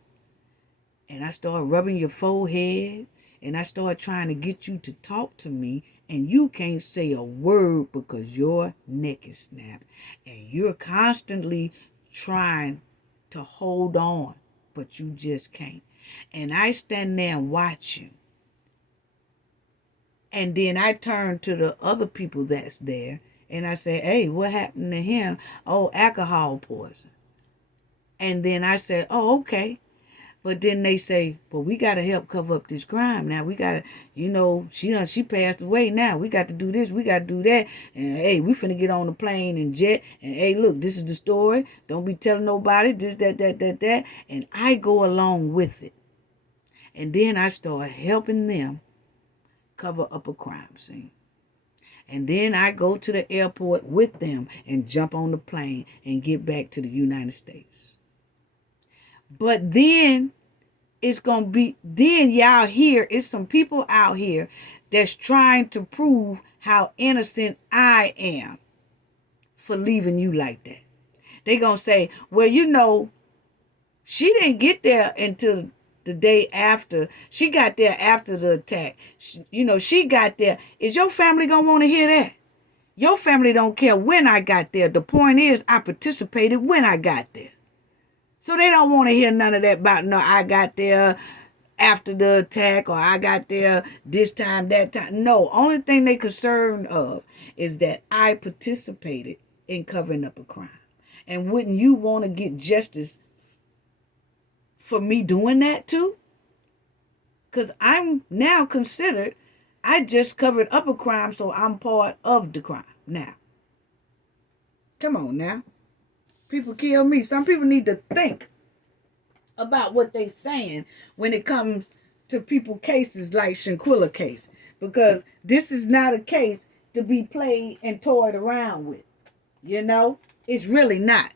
and I start rubbing your forehead and I start trying to get you to talk to me and you can't say a word because your neck is snapped and you're constantly trying to hold on, but you just can't. And I stand there and watch you. And then I turn to the other people that's there and I say, hey, what happened to him? Oh, alcohol poison. And then I say, oh, okay. But then they say, well, we got to help cover up this crime. Now we got to, you know, she passed away now. We got to do this. We got to do that. And hey, we finna get on the plane and jet. And hey, look, this is the story. Don't be telling nobody this, that. And I go along with it. And then I start helping them cover up a crime scene. And then I go to the airport with them and jump on the plane and get back to the United States. But then it's going to be, then y'all here, it's some people out here that's trying to prove how innocent I am for leaving you like that. They going to say, well, you know, she didn't get there until the day after. She got there after the attack. She got there. Is your family going to want to hear that? Your family don't care when I got there. The point is, I participated when I got there. So they don't want to hear none of that about, no, I got there after the attack or I got there this time, that time. No, only thing they concerned of is that I participated in covering up a crime. And wouldn't you want to get justice for me doing that too? Because I'm now considered, I just covered up a crime, so I'm part of the crime now. Come on now. People kill me. Some people need to think about what they saying when it comes to people cases like Shanquella case. Because this is not a case to be played and toyed around with. You know? It's really not.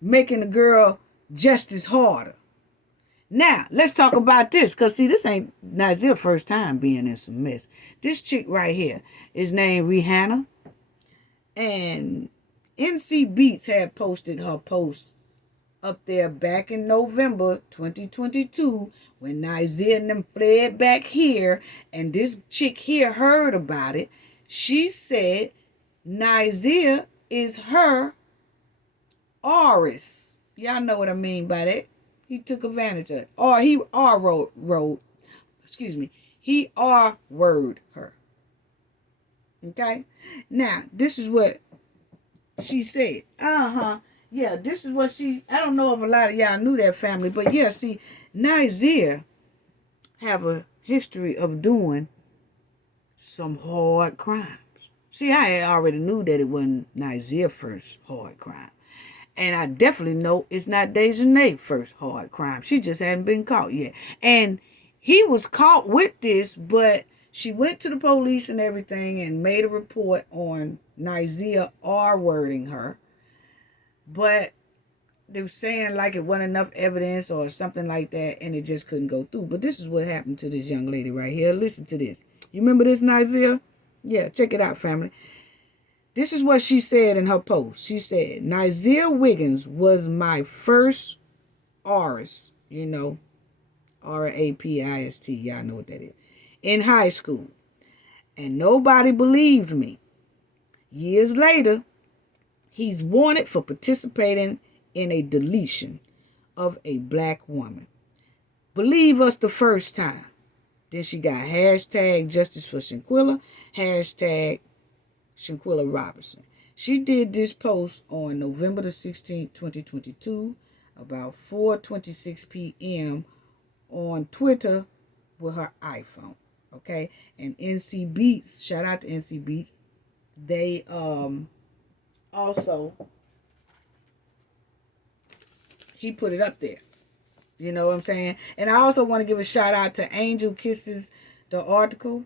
Making the girl justice harder. Now, let's talk about this. Because, see, this ain't Nazeer's first time being in some mess. This chick right here is named Rihanna. And NC Beats had posted her post up there back in November 2022 when Nazeer and them fled back here. And this chick here heard about it. She said Nazeer is her Aris. Y'all know what I mean by that. He took advantage of it. Or he he R-word her. Okay? Now, this is what she said. Yeah, this is what I don't know if a lot of y'all knew that family, but yeah, see, Nazeer have a history of doing some hard crimes. See, I already knew that it wasn't Nazeer's first hard crime. And I definitely know it's not Dejanay's first hard crime. She just hadn't been caught yet. And he was caught with this, but she went to the police and everything and made a report on Nazeer R-wording her. But they were saying like it wasn't enough evidence or something like that, and it just couldn't go through. But this is what happened to this young lady right here. Listen to this. You remember this, Nazeer? Yeah, check it out, family. This is what she said in her post. She said, Nazeer Wiggins was my first artist, you know, R-A-P-I-S-T, y'all know what that is, in high school. And nobody believed me. Years later, he's wanted for participating in a deletion of a black woman. Believe us the first time. Then she got hashtag justice for Shanquella, hashtag Shanquella Robinson. She did this post on November the 16th, 2022, about 4:26 p.m. on Twitter with her iPhone. Okay? And NC Beats, shout out to NC Beats. They also, he put it up there. You know what I'm saying? And I also want to give a shout out to Angel Kisses, the article.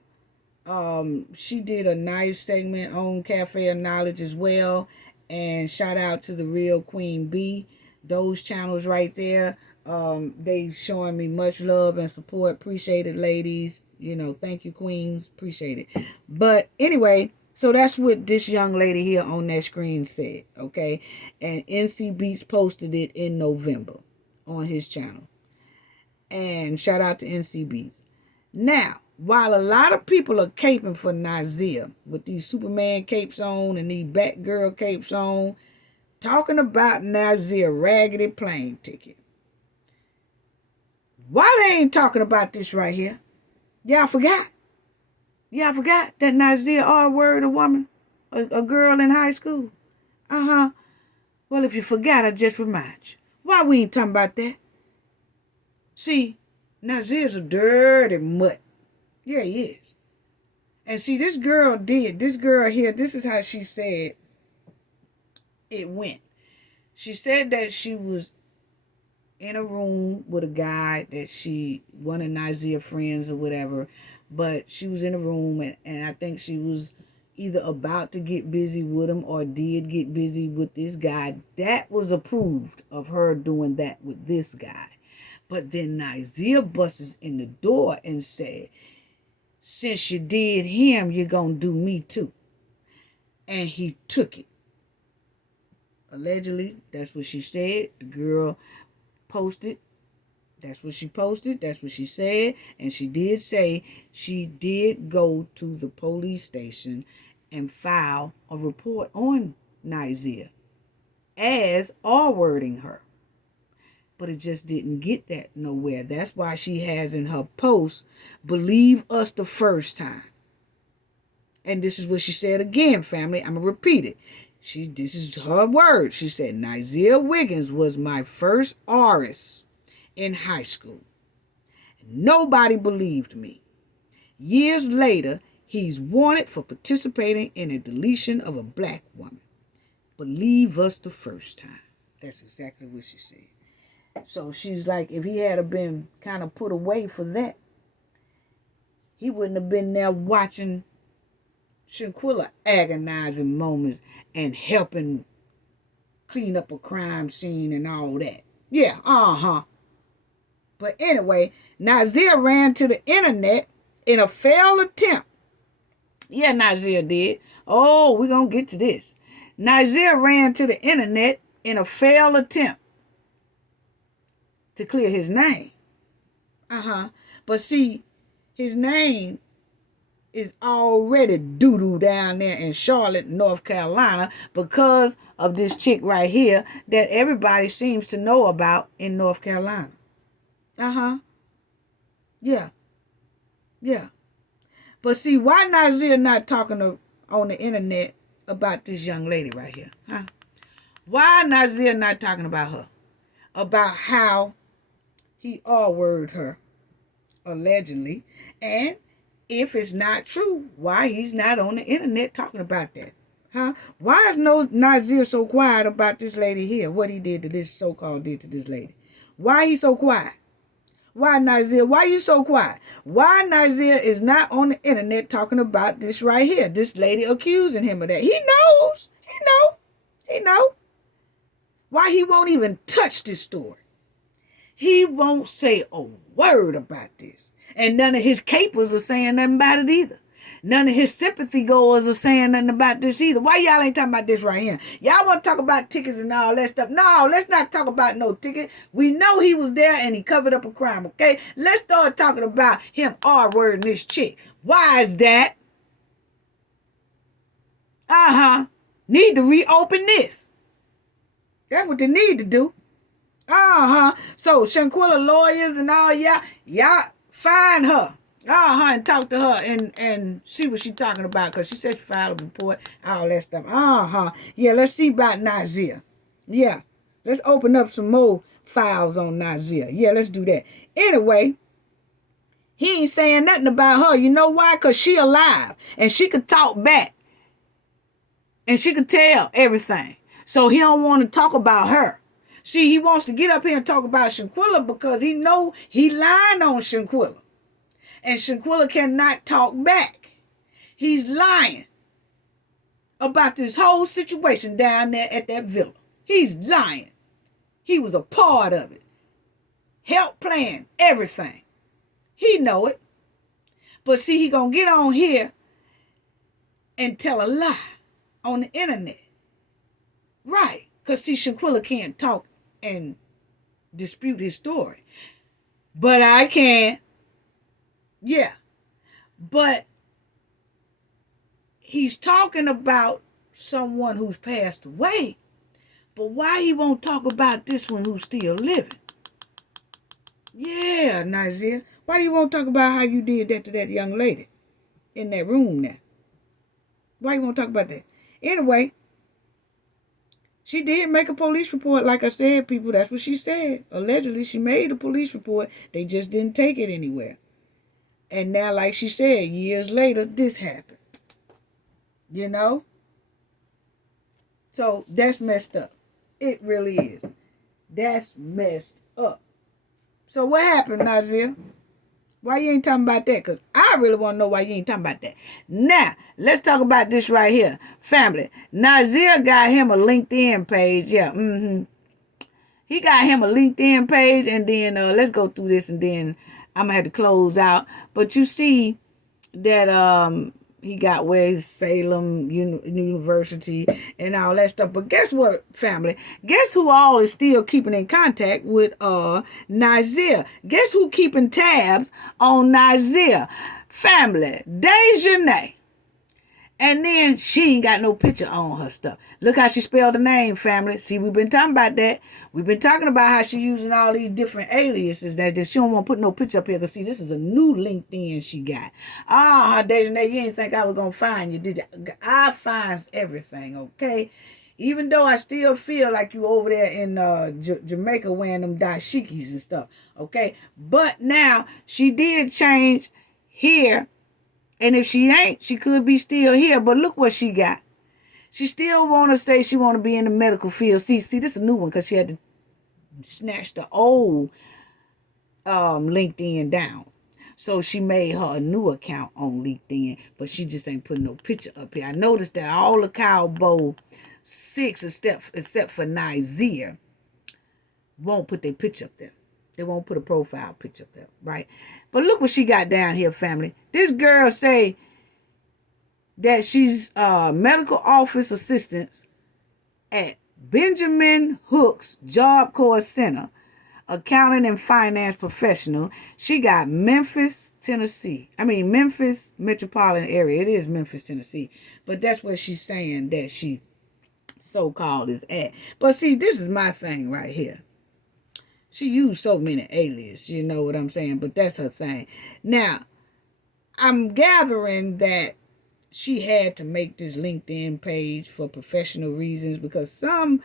She did a nice segment on Cafe of Knowledge as well. And shout out to the Real Queen Bee. Those channels right there. They showing me much love and support. Appreciate it, ladies. You know, thank you, queens. Appreciate it. But anyway, so that's what this young lady here on that screen said. Okay. And NC Beats posted it in November on his channel. And shout out to NC Beats. Now, while a lot of people are caping for Nazeer with these Superman capes on and these Batgirl capes on, talking about Nazeer raggedy plane ticket. Why they ain't talking about this right here? Y'all forgot? Y'all forgot that Nazeer R-word a woman, a girl in high school? Well, if you forgot, I just remind you. Why we ain't talking about that? See, Nazeer's a dirty mutt. Yeah, he is. And see, this girl here, this is how she said it went. She said that she was in a room with a guy that one of Nazeer's friends or whatever, but she was in a room and I think she was either about to get busy with him or did get busy with this guy. That was approved of her doing that with this guy. But then Nazeer busts in the door and said, since you did him, you're going to do me too. And he took it. Allegedly, that's what she said. The girl posted. That's what she posted. That's what she said. And she did say she did go to the police station and file a report on Nazeer as R-wording her. But it just didn't get that nowhere. That's why she has in her post, believe us the first time. And this is what she said again, family. I'm going to repeat it. This is her word. She said, Nazeer Wiggins was my first artist in high school. Nobody believed me. Years later, he's wanted for participating in a deletion of a black woman. believe us the first time. That's exactly what she said. So she's like, if he had been kind of put away for that, he wouldn't have been there watching Shanquella agonizing moments and helping clean up a crime scene and all that. Yeah, But anyway, Nazeer ran to the internet in a failed attempt. Yeah, Nazeer did. Oh, we're going to get to this. Nazeer ran to the internet in a failed attempt to clear his name. But see, his name is already doo-doo down there in Charlotte, North Carolina, because of this chick right here that everybody seems to know about in North Carolina. Yeah. But see, why Nazeer not talking on the internet about this young lady right here? Why Nazeer not talking about her? About how he R-worded her, allegedly, and if it's not true, why he's not on the internet talking about that? Why is Nazeer so quiet about this lady here? What he did to this so-called did to this lady? Why he so quiet? Why Nazeer? Why you so quiet? Why Nazeer is not on the internet talking about this right here? This lady accusing him of that. He knows. He know. Why he won't even touch this story? He won't say a word about this. And none of his capers are saying nothing about it either. None of his sympathy goers are saying nothing about this either. Why y'all ain't talking about this right here? Y'all want to talk about tickets and all that stuff. No, let's not talk about no ticket. We know he was there and he covered up a crime, okay? Let's start talking about him R-wording this chick. Why is that? Need to reopen this. That's what they need to do. So Shanquella lawyers and all y'all find her. And talk to her and see what she's talking about, because she said she filed a report, all that stuff. Yeah, let's see about Nazeer. Yeah, let's open up some more files on Nazeer. Yeah, let's do that. Anyway, he ain't saying nothing about her. You know why? Because she alive and she could talk back and she could tell everything. So he don't want to talk about her. See, he wants to get up here and talk about Shanquella because he know he lying on Shanquella. And Shanquella cannot talk back. He's lying about this whole situation down there at that villa. He's lying. He was a part of it. Help plan everything. He know it. But see, he gonna get on here and tell a lie on the internet. Right. Because see, Shanquella can't talk and dispute his story. But I can. Yeah. But he's talking about someone who's passed away. But why he won't talk about this one who's still living? Yeah, Nazeer. Why you won't talk about how you did that to that young lady in that room there? Why you won't talk about that? Anyway, she did make a police report. Like I said, people, that's what she said. Allegedly, she made a police report. They just didn't take it anywhere. And now, like she said, years later, this happened. You know? So, that's messed up. It really is. That's messed up. So, what happened, Nazeer? Why you ain't talking about that? Because I really want to know why you ain't talking about that. Now, let's talk about this right here. Family. Nazeer got him a LinkedIn page. Yeah, He got him a LinkedIn page, and then let's go through this, and then I'm going to have to close out. But you see that he got where Salem University and all that stuff. But guess what, family? Guess who all is still keeping in contact with Nazeer? Guess who keeping tabs on Nazeer? Family, Dejanay. And then she ain't got no picture on her stuff. Look how she spelled the name, family. See, we've been talking about that. We've been talking about how she using all these different aliases that she don't want to put no picture up here. Because, see, this is a new LinkedIn she got. Dejanay, you ain't think I was going to find you, did you? I finds everything, okay? Even though I still feel like you over there in Jamaica wearing them dashikis and stuff, okay? But now, she did change here. And if she ain't, she could be still here. But look what she got. She still want to say she want to be in the medical field. See, this is a new one because she had to snatch the old LinkedIn down. So she made her a new account on LinkedIn, but she just ain't putting no picture up here. I noticed that all the Cabo 6, except for Nazeer, won't put their picture up there. They won't put a profile picture up there, right? But look what she got down here, family. This girl say that she's medical office assistant at Benjamin Hook's Job Corps Center, accounting and finance professional. She got Memphis metropolitan area. It is Memphis, Tennessee. But that's where she's saying that she so-called is at. But see, this is my thing right here. She used so many aliases, you know what I'm saying? But that's her thing. Now, I'm gathering that she had to make this LinkedIn page for professional reasons, because some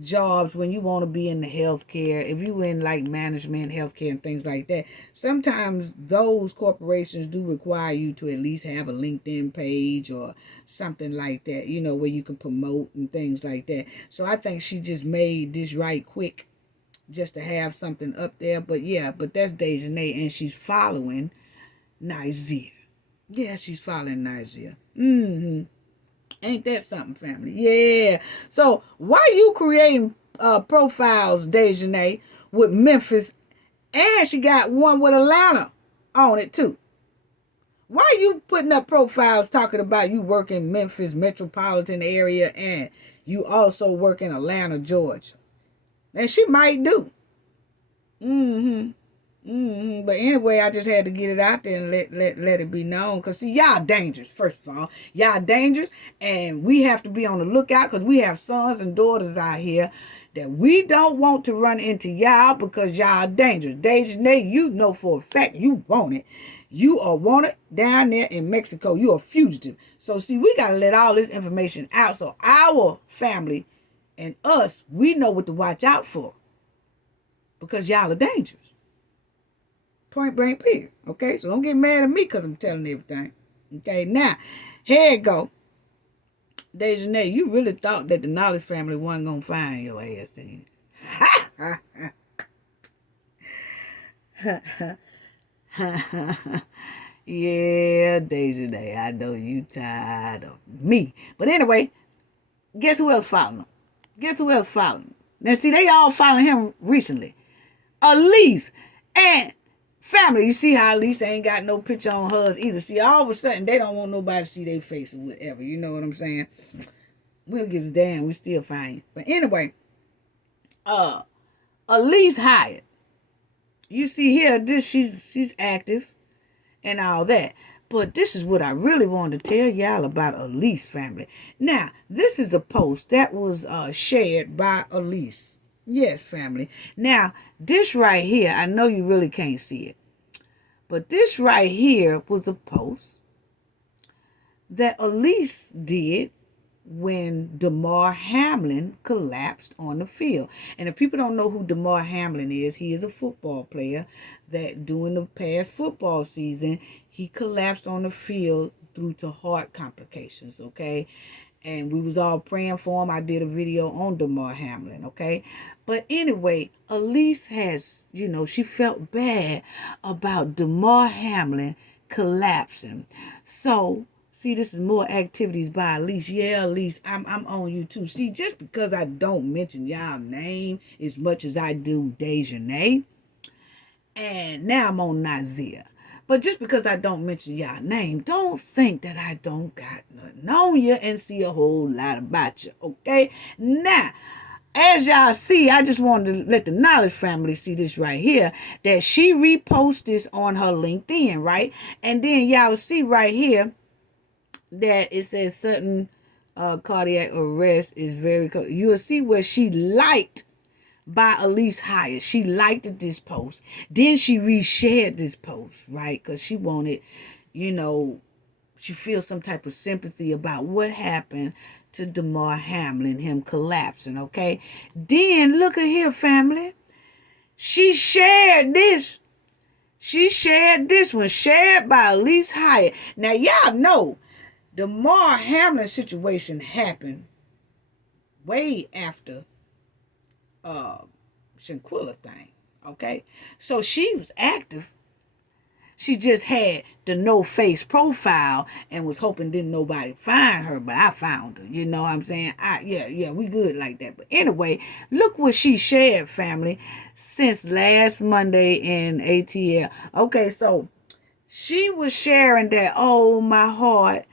jobs, when you want to be in the healthcare, if you in like management, healthcare and things like that, sometimes those corporations do require you to at least have a LinkedIn page or something like that, you know, where you can promote and things like that. So I think she just made this right quick just to have something up there. But yeah, but that's Dejanay, and she's following Nazeer. Yeah, she's following Nazeer. Ain't that something, family? Yeah. So why you creating profiles, Dejanay, with Memphis, and she got one with Atlanta on it too? Why you putting up profiles talking about you work in Memphis metropolitan area and you also work in Atlanta, Georgia? And she might do. But anyway, I just had to get it out there and let it be known. Because, see, y'all dangerous, first of all. Y'all dangerous. And we have to be on the lookout, because we have sons and daughters out here that we don't want to run into y'all, because y'all dangerous. Dejanay, you know for a fact you want it. You are wanted down there in Mexico. You are fugitive. So, see, we got to let all this information out, so our family and us, we know what to watch out for, because y'all are dangerous. Point blank period. Okay, so don't get mad at me because I'm telling everything. Okay, now, here it go. Dejanay, you really thought that the Knowledge family wasn't going to find your ass, didn't you? Yeah, Dejanay, I know you tired of me. But anyway, guess who else following him? Now, see, they all following him recently. Elise. And family, you see how Elise ain't got no picture on hers either. See, all of a sudden, they don't want nobody to see their face or whatever. You know what I'm saying? We'll give a damn. We still fine. But anyway, Elise Hyatt. You see here, she's active and all that. But this is what I really wanted to tell y'all about Elise, family. Now, this is a post that was shared by Elise. Yes, family. Now, this right here, I know you really can't see it, but this right here was a post that Elise did when Damar Hamlin collapsed on the field. And if people don't know who Damar Hamlin is, he is a football player that during the past football season, he collapsed on the field due to heart complications, okay? And we was all praying for him. I did a video on Damar Hamlin, okay? But anyway, Elise has, she felt bad about Damar Hamlin collapsing. So, see, this is more activities by Elise. Yeah, Elise, I'm on you too. See, just because I don't mention y'all name as much as I do Dejanay, and now I'm on Nazeer. But just because I don't mention y'all name, don't think that I don't got nothing on you and see a whole lot about you, okay? Now, as y'all see, I just wanted to let the Knowledge family see this right here, that she reposted this on her LinkedIn, right? And then y'all see right here that it says certain cardiac arrest is very, you will see where she liked by Elise Hyatt. She liked this post. Then she reshared this post, right? Because she wanted, she feels some type of sympathy about what happened to Damar Hamlin, him collapsing, okay? Then, look at here, family. She shared this. She shared this one, shared by Elise Hyatt. Now, y'all know, Damar Hamlin situation happened way after Shanquella thing. Okay, so she was active. She just had the no face profile and was hoping didn't nobody find her, but I found her. You know what I'm saying? Yeah, we good like that. But anyway, look what she shared, family, since last Monday in ATL. Okay, so she was sharing that, oh, my heart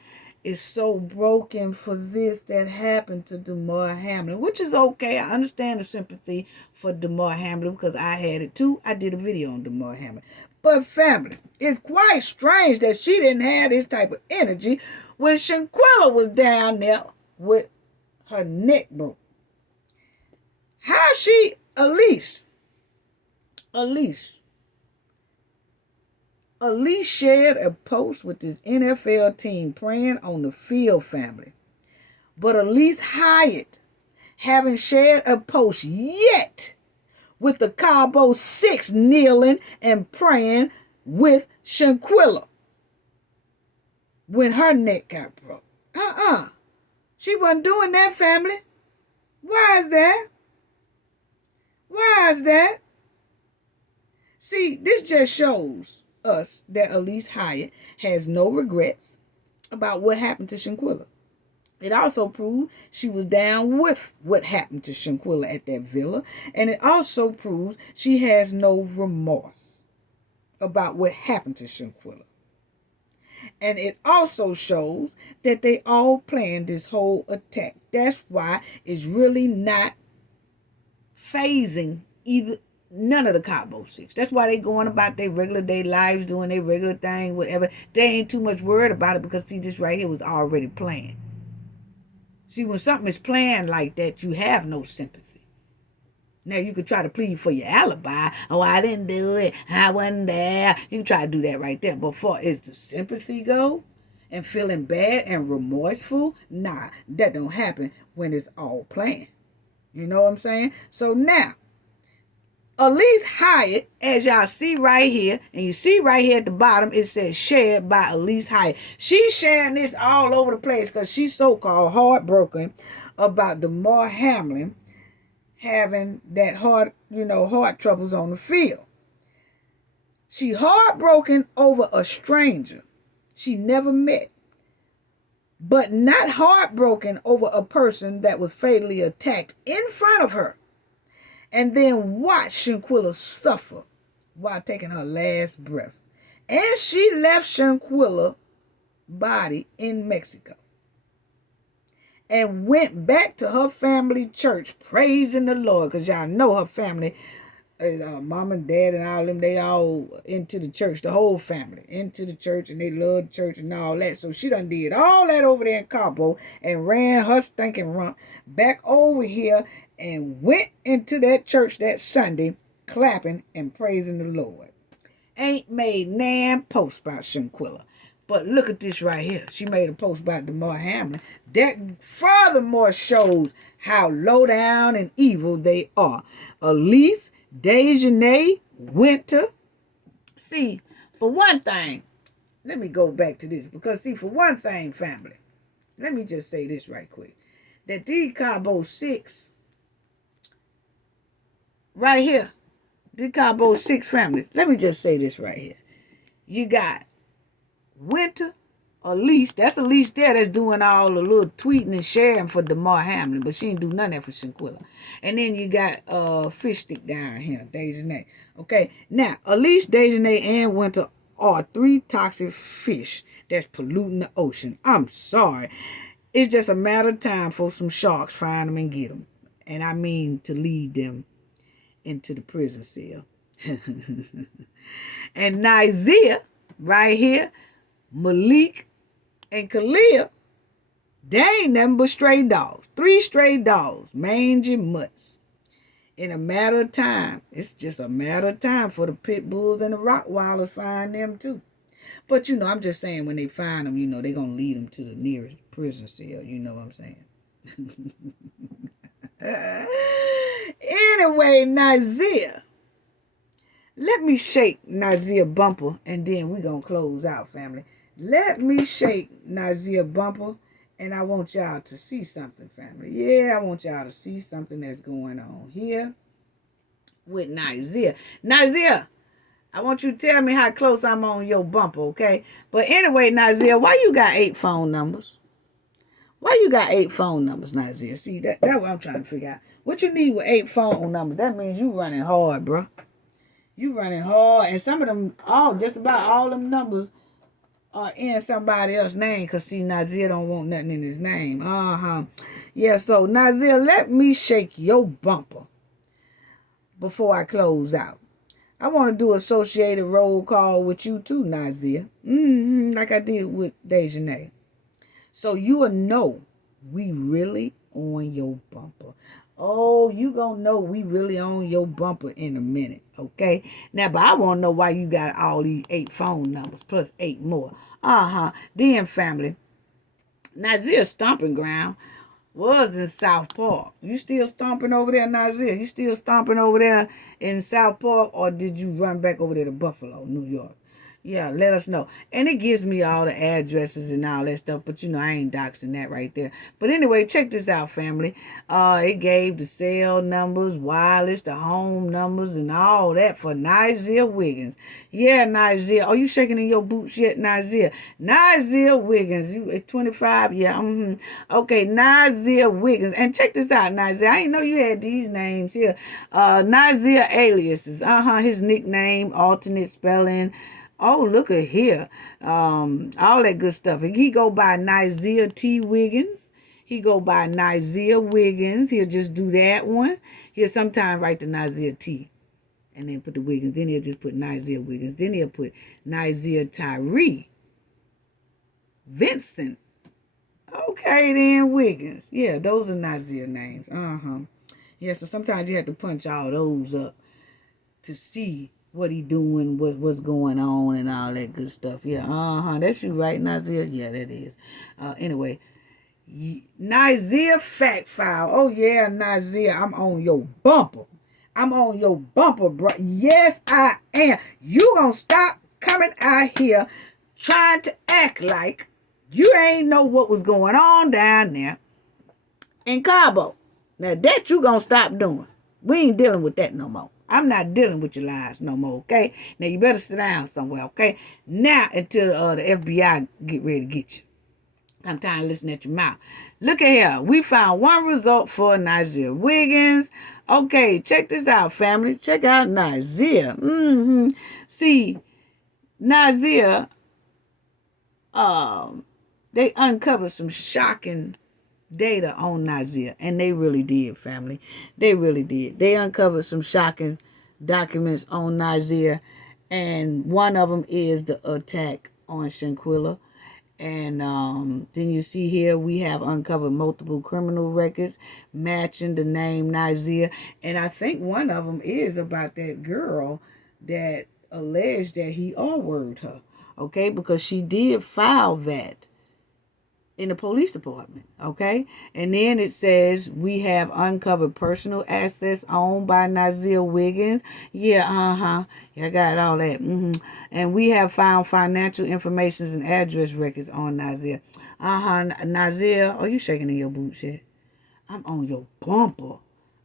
is so broken for this that happened to Damar Hamlin, which is okay. I understand the sympathy for Damar Hamlin because I had it too. I did a video on Damar Hamlin. But family, it's quite strange that she didn't have this type of energy when Shanquella was down there with her neck broke. How she, Elise shared a post with this NFL team praying on the field, family. But Elise Hyatt haven't shared a post yet with the Cabo 6 kneeling and praying with Shanquella when her neck got broke. She wasn't doing that, family. Why is that? Why is that? See, this just shows us that Elise Hyatt has no regrets about what happened to Shanquella. It also proves she was down with what happened to Shanquella at that villa. And it also proves she has no remorse about what happened to Shanquella. And it also shows that they all planned this whole attack. That's why it's really not phasing none of the Cabo 6. That's why they going about their regular day lives, doing their regular thing, whatever. They ain't too much worried about it because, see, this right here was already planned. See, when something is planned like that, you have no sympathy. Now, you could try to plead for your alibi. Oh, I didn't do it. I wasn't there. You can try to do that right there. But far as the sympathy go and feeling bad and remorseful, nah, that don't happen when it's all planned. You know what I'm saying? So now, Elise Hyatt, as y'all see right here, and you see right here at the bottom, it says shared by Elise Hyatt. She's sharing this all over the place because she's so-called heartbroken about Damar Hamlin having that heart troubles on the field. She heartbroken over a stranger she never met, but not heartbroken over a person that was fatally attacked in front of her. And then watch Shanquella suffer while taking her last breath. And she left Shanquella's body in Mexico and went back to her family church praising the Lord. Because y'all know her family, mom and dad and all them, they all into the church, the whole family into the church, and they love the church and all that. So she done did all that over there in Cabo and ran her stinking rump back over here and went into that church that Sunday clapping and praising the Lord. Ain't made nan post about Shanquella. But look at this right here. She made a post about Damar Hamlin. That furthermore shows how low down and evil they are. Elise, Dejanay, Winter. See, for one thing, let me go back to this. Because, see, for one thing, family, let me just say this right quick. That these Cabo 6 right here, the Cabo 6 families, let me just say this right here. You got Winter, Elise, that's Elise there that's doing all the little tweeting and sharing for Damar Hamlin, but she ain't do none of that for Shanquella. And then you got Fish Stick down here, Dejanay. Okay, now, Elise, Dejanay, and Winter are 3 toxic fish that's polluting the ocean. I'm sorry. It's just a matter of time for some sharks find them and get them. And I mean to lead them into the prison cell. And Nazeer, right here, Malik, and Khalil, they ain't nothing but stray dogs. 3 stray dogs, mangy mutts. In a matter of time, it's just a matter of time for the pit bulls and the Rottweilers find them too. But, I'm just saying when they find them, they're going to lead them to the nearest prison cell. You know what I'm saying? Anyway, Nazeer. Let me shake Nazeer bumper and then we're going to close out, family. Let me shake Nazeer bumper And I want y'all to see something, family. Yeah, I want y'all to see something that's going on here with Nazeer. Nazeer, I want you to tell me how close I'm on your bumper, okay? But anyway, Nazeer, why you got 8 phone numbers? Why you got 8 phone numbers, Nazeer? See, that's what I'm trying to figure out. What you need with 8 phone numbers? That means you running hard, bro. You running hard, and some of them, just about all them numbers are in somebody else's name, because see, Nazeer don't want nothing in his name. Yeah, so Nazeer, let me shake your bumper before I close out. I want to do associated roll call with you too, Nazeer. Like I did with Dejanay. So you will know we really on your bumper. Oh, you gonna know we really on your bumper in a minute, okay? Now, but I want to know why you got all these 8 phone numbers plus 8 more. Then, family, Nazeer's stomping ground was in South Park. You still stomping over there, Nazeer? You still stomping over there in South Park, or did you run back over there to Buffalo, New York? Yeah, let us know. And it gives me all the addresses and all that stuff, but I ain't doxing that right there. But anyway, check this out, family. It gave the cell numbers, wireless, the home numbers, and all that for Nazeer Wiggins. Yeah, Nazeer. Are you shaking in your boots yet, Nazeer? Nazeer Wiggins. You at 25? Yeah. Okay, Nazeer Wiggins. And check this out, Nazeer. I didn't know you had these names here. Nazeer aliases. His nickname, alternate spelling. Oh, look at here. All that good stuff. He go by Nazeer T. Wiggins. He go by Nazeer Wiggins. He'll just do that one. He'll sometimes write the Nazeer T. And then put the Wiggins. Then he'll just put Nazeer Wiggins. Then he'll put Nazeer Tyree Vincent. Okay, then Wiggins. Yeah, those are Nazeer names. Yeah, so sometimes you have to punch all those up to see what he doing, what's going on, and all that good stuff. Yeah, that's you, right, Nazeer? Yeah, that is. Anyway, Nazeer fact file. Oh yeah, Nazeer, I'm on your bumper. I'm on your bumper, bro. Yes, I am. You gonna stop coming out here trying to act like you ain't know what was going on down there in Cabo. Now that you gonna stop doing. We ain't dealing with that no more. I'm not dealing with your lies no more, okay? Now, you better sit down somewhere, okay? Now, until the FBI get ready to get you. I'm tired of listening at your mouth. Look at here. We found one result for Nazeer Wiggins. Okay, check this out, family. Check out Nazeer. See, Nazeer, they uncovered some shocking data on Nazeer, and they really did, family. They really did. They uncovered some shocking documents on Nazeer, and one of them is the attack on Shanquella. And then you see here we have uncovered multiple criminal records matching the name Nazeer, and I think one of them is about that girl that alleged that he R-worded her, okay, because she did file that in the police department, okay? And then it says we have uncovered personal assets owned by Nazeer Wiggins. Yeah, I got all that. And we have found financial information and address records on Nazeer. Nazeer, are you shaking in your boots yet? I'm on your bumper.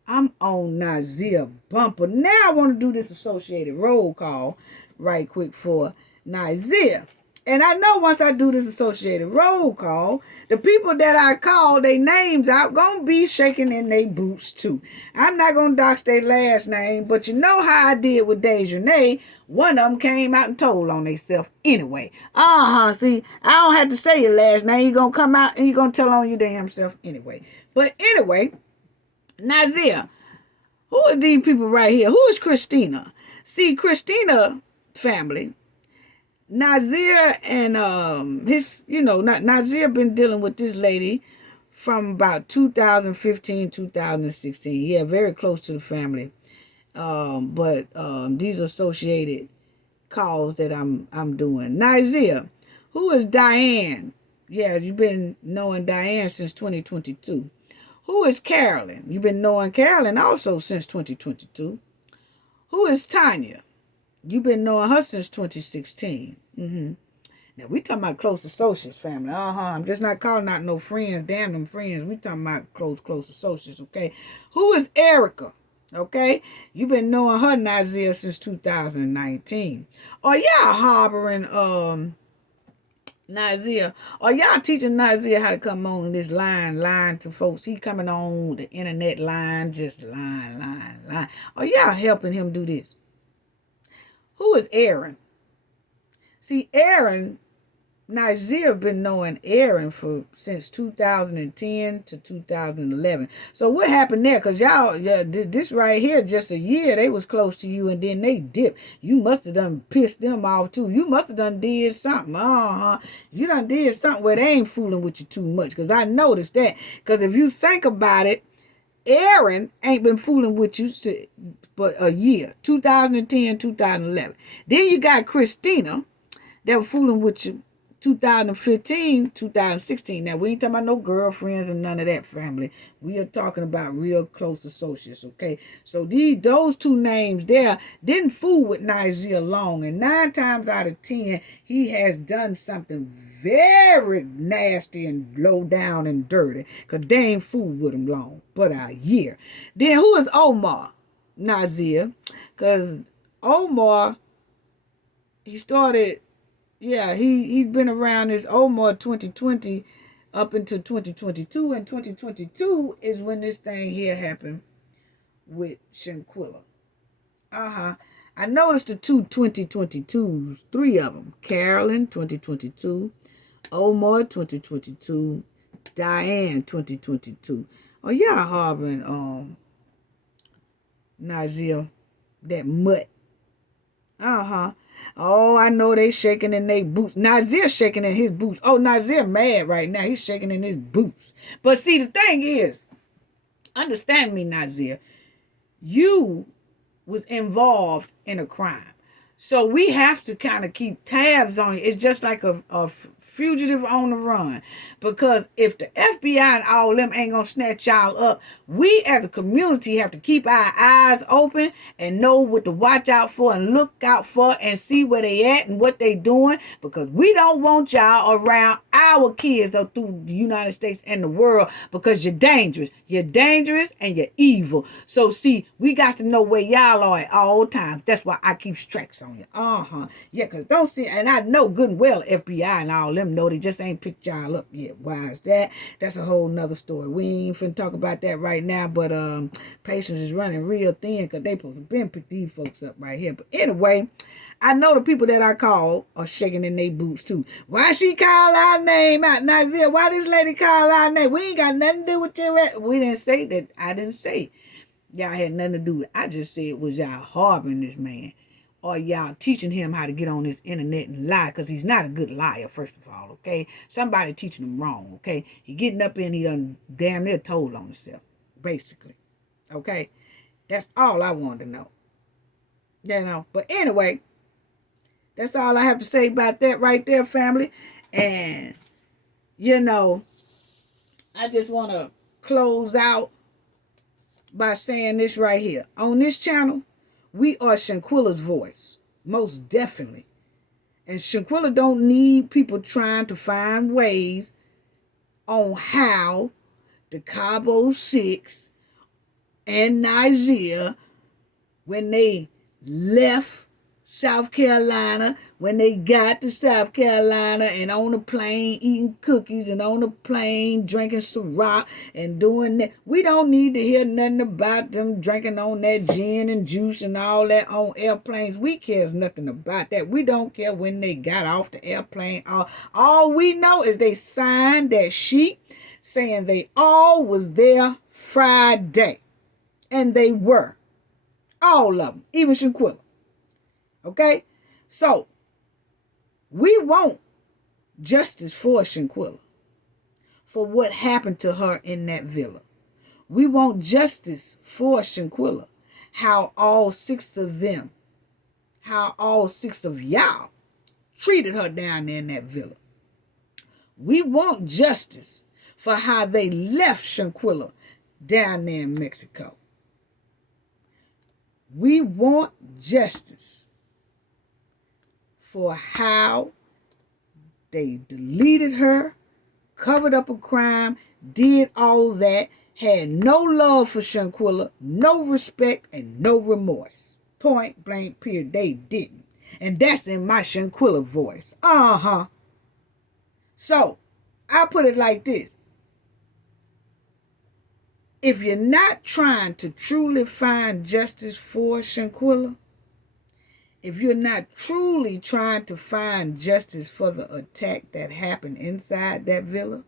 I'm on Nazeer bumper. Now I want to do this associated roll call right quick for Nazeer. And I know once I do this associated roll call, the people that I call their names out gonna be shaking in their boots too. I'm not gonna dox their last name, but you know how I did with Dejanay. One of them came out and told on themselves anyway. See, I don't have to say your last name. You're gonna come out and you're gonna tell on your damn self anyway. But anyway, Nazeer, who are these people right here? Who is Christina? See, Christina family. Nazeer and his, Nazeer been dealing with this lady from about 2015, 2016. Yeah, very close to the family. But these associated calls that I'm doing. Nazeer, who is Diane? Yeah, you've been knowing Diane since 2022. Who is Carolyn? You've been knowing Carolyn also since 2022. Who is Tanya? You've been knowing her since 2016. Now, we talking about close associates, family. I'm just not calling out no friends. Damn them friends. We talking about close associates, okay? Who is Erica? Okay? You've been knowing her, Nazeer, since 2019. Are y'all harboring, Nazeer? Are y'all teaching Nazeer how to come on this line to folks? He coming on the internet line, just line. Are y'all helping him do this? Who is Aaron? See, Aaron, Nazeer been knowing Aaron since 2010 to 2011. So what happened there? Because y'all, this right here, just a year, they was close to you and then they dipped. You must have done pissed them off too. You must have done did something. You done did something where they ain't fooling with you too much. Because I noticed that. Because if you think about it, Aaron ain't been fooling with you but a year. 2010, 2011. Then you got Christina that was fooling with you 2015, 2016. Now, we ain't talking about no girlfriends and none of that, family. We are talking about real close associates, okay? So those two names there didn't fool with Nazeer long. And 9 times out of 10, he has done something very nasty and low down and dirty. Because they ain't fooled with him long, but a year. Then who is Omar? Nazeer. Because Omar, he started... Yeah, he's been around this Omar 2020 up until 2022, and 2022 is when this thing here happened with Shanquella. I noticed the two 2022s, 3 of them. Carolyn 2022, Omar 2022, Diane 2022. Oh, y'all harboring Nazeer, that mutt. Oh, I know they shaking in their boots. Nazeer shaking in his boots. Oh, Nazeer mad right now. He's shaking in his boots. But see, the thing is, understand me, Nazeer. You was involved in a crime. So we have to kind of keep tabs on it. It's just like a fugitive on the run. Because if the FBI and all them ain't going to snatch y'all up, we as a community have to keep our eyes open and know what to watch out for and look out for and see where they at and what they doing. Because we don't want y'all around our kids or through the United States and the world, because you're dangerous. You're dangerous and you're evil. So see, we got to know where y'all are at all times. That's why I keep tracks on you. Yeah, because don't see, and I know good and well FBI and all them know they just ain't picked y'all up yet. Why is that? That's a whole nother story. We ain't finna talk about that right now, but patience is running real thin because they supposed to been pick these folks up right here. But anyway, I know the people that I call are shaking in their boots too. Why she call our name out? Nazeer, why this lady call our name? We ain't got nothing to do with you. We didn't say that. I didn't say y'all had nothing to do with it. I just said it was y'all harboring this man. Or y'all teaching him how to get on this internet and lie, because he's not a good liar, first of all, okay? Somebody teaching him wrong, okay? He getting up in, he done damn near told on himself, basically, okay? That's all I wanted to know, you know? But anyway, that's all I have to say about that right there, family. And, you know, I just want to close out by saying this right here. On this channel, we are Shanquella's voice, most definitely. And Shanquella don't need people trying to find ways on how the Cabo 6 and Nazeer, when they left South Carolina, when they got to South Carolina and on the plane eating cookies and on the plane drinking Ciroc and doing that. We don't need to hear nothing about them drinking on that gin and juice and all that on airplanes. We cares nothing about that. We don't care when they got off the airplane. All we know is they signed that sheet saying they all was there Friday. And they were. All of them. Even Shanquella. Okay? So, we want justice for Shanquella, for what happened to her in that villa. We want justice for Shanquella, how all 6 of them, how all 6 of y'all treated her down there in that villa. We want justice for how they left Shanquella down there in Mexico. We want justice for how They deleted her, covered up a crime, did all that, had no love for Shanquella, no respect, and no remorse. Point blank period. They didn't. And that's in my Shanquella voice. So, I put it like this. If you're not trying to truly find justice for Shanquella, if you're not truly trying to find justice for the attack that happened inside that villa,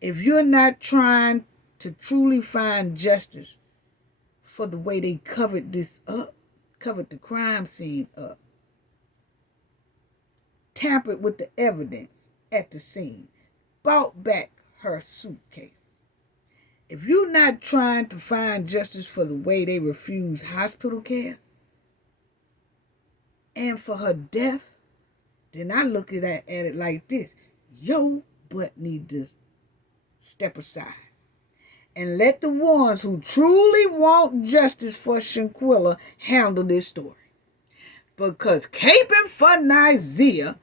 if you're not trying to truly find justice for the way they covered this up, covered the crime scene up, tampered with the evidence at the scene, brought back her suitcase. If you're not trying to find justice for the way they refused hospital care and for her death, then I look at it like this. Your butt need to step aside and let the ones who truly want justice for Shanquella handle this story. Because caking for Nazeer,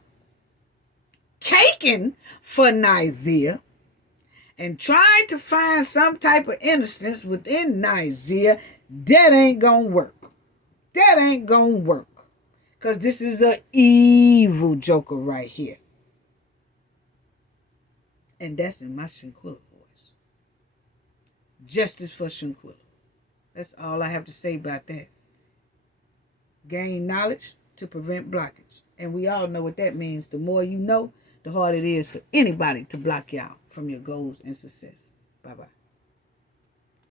and trying to find some type of innocence within Nazeer, that ain't gonna work. That ain't gonna work. Because this is an evil joker right here. And that's in my Shanquella voice. Justice for Shanquella. That's all I have to say about that. Gain knowledge to prevent blockage. And we all know what that means. The more you know, the harder it is for anybody to block you out from your goals and success. Bye-bye.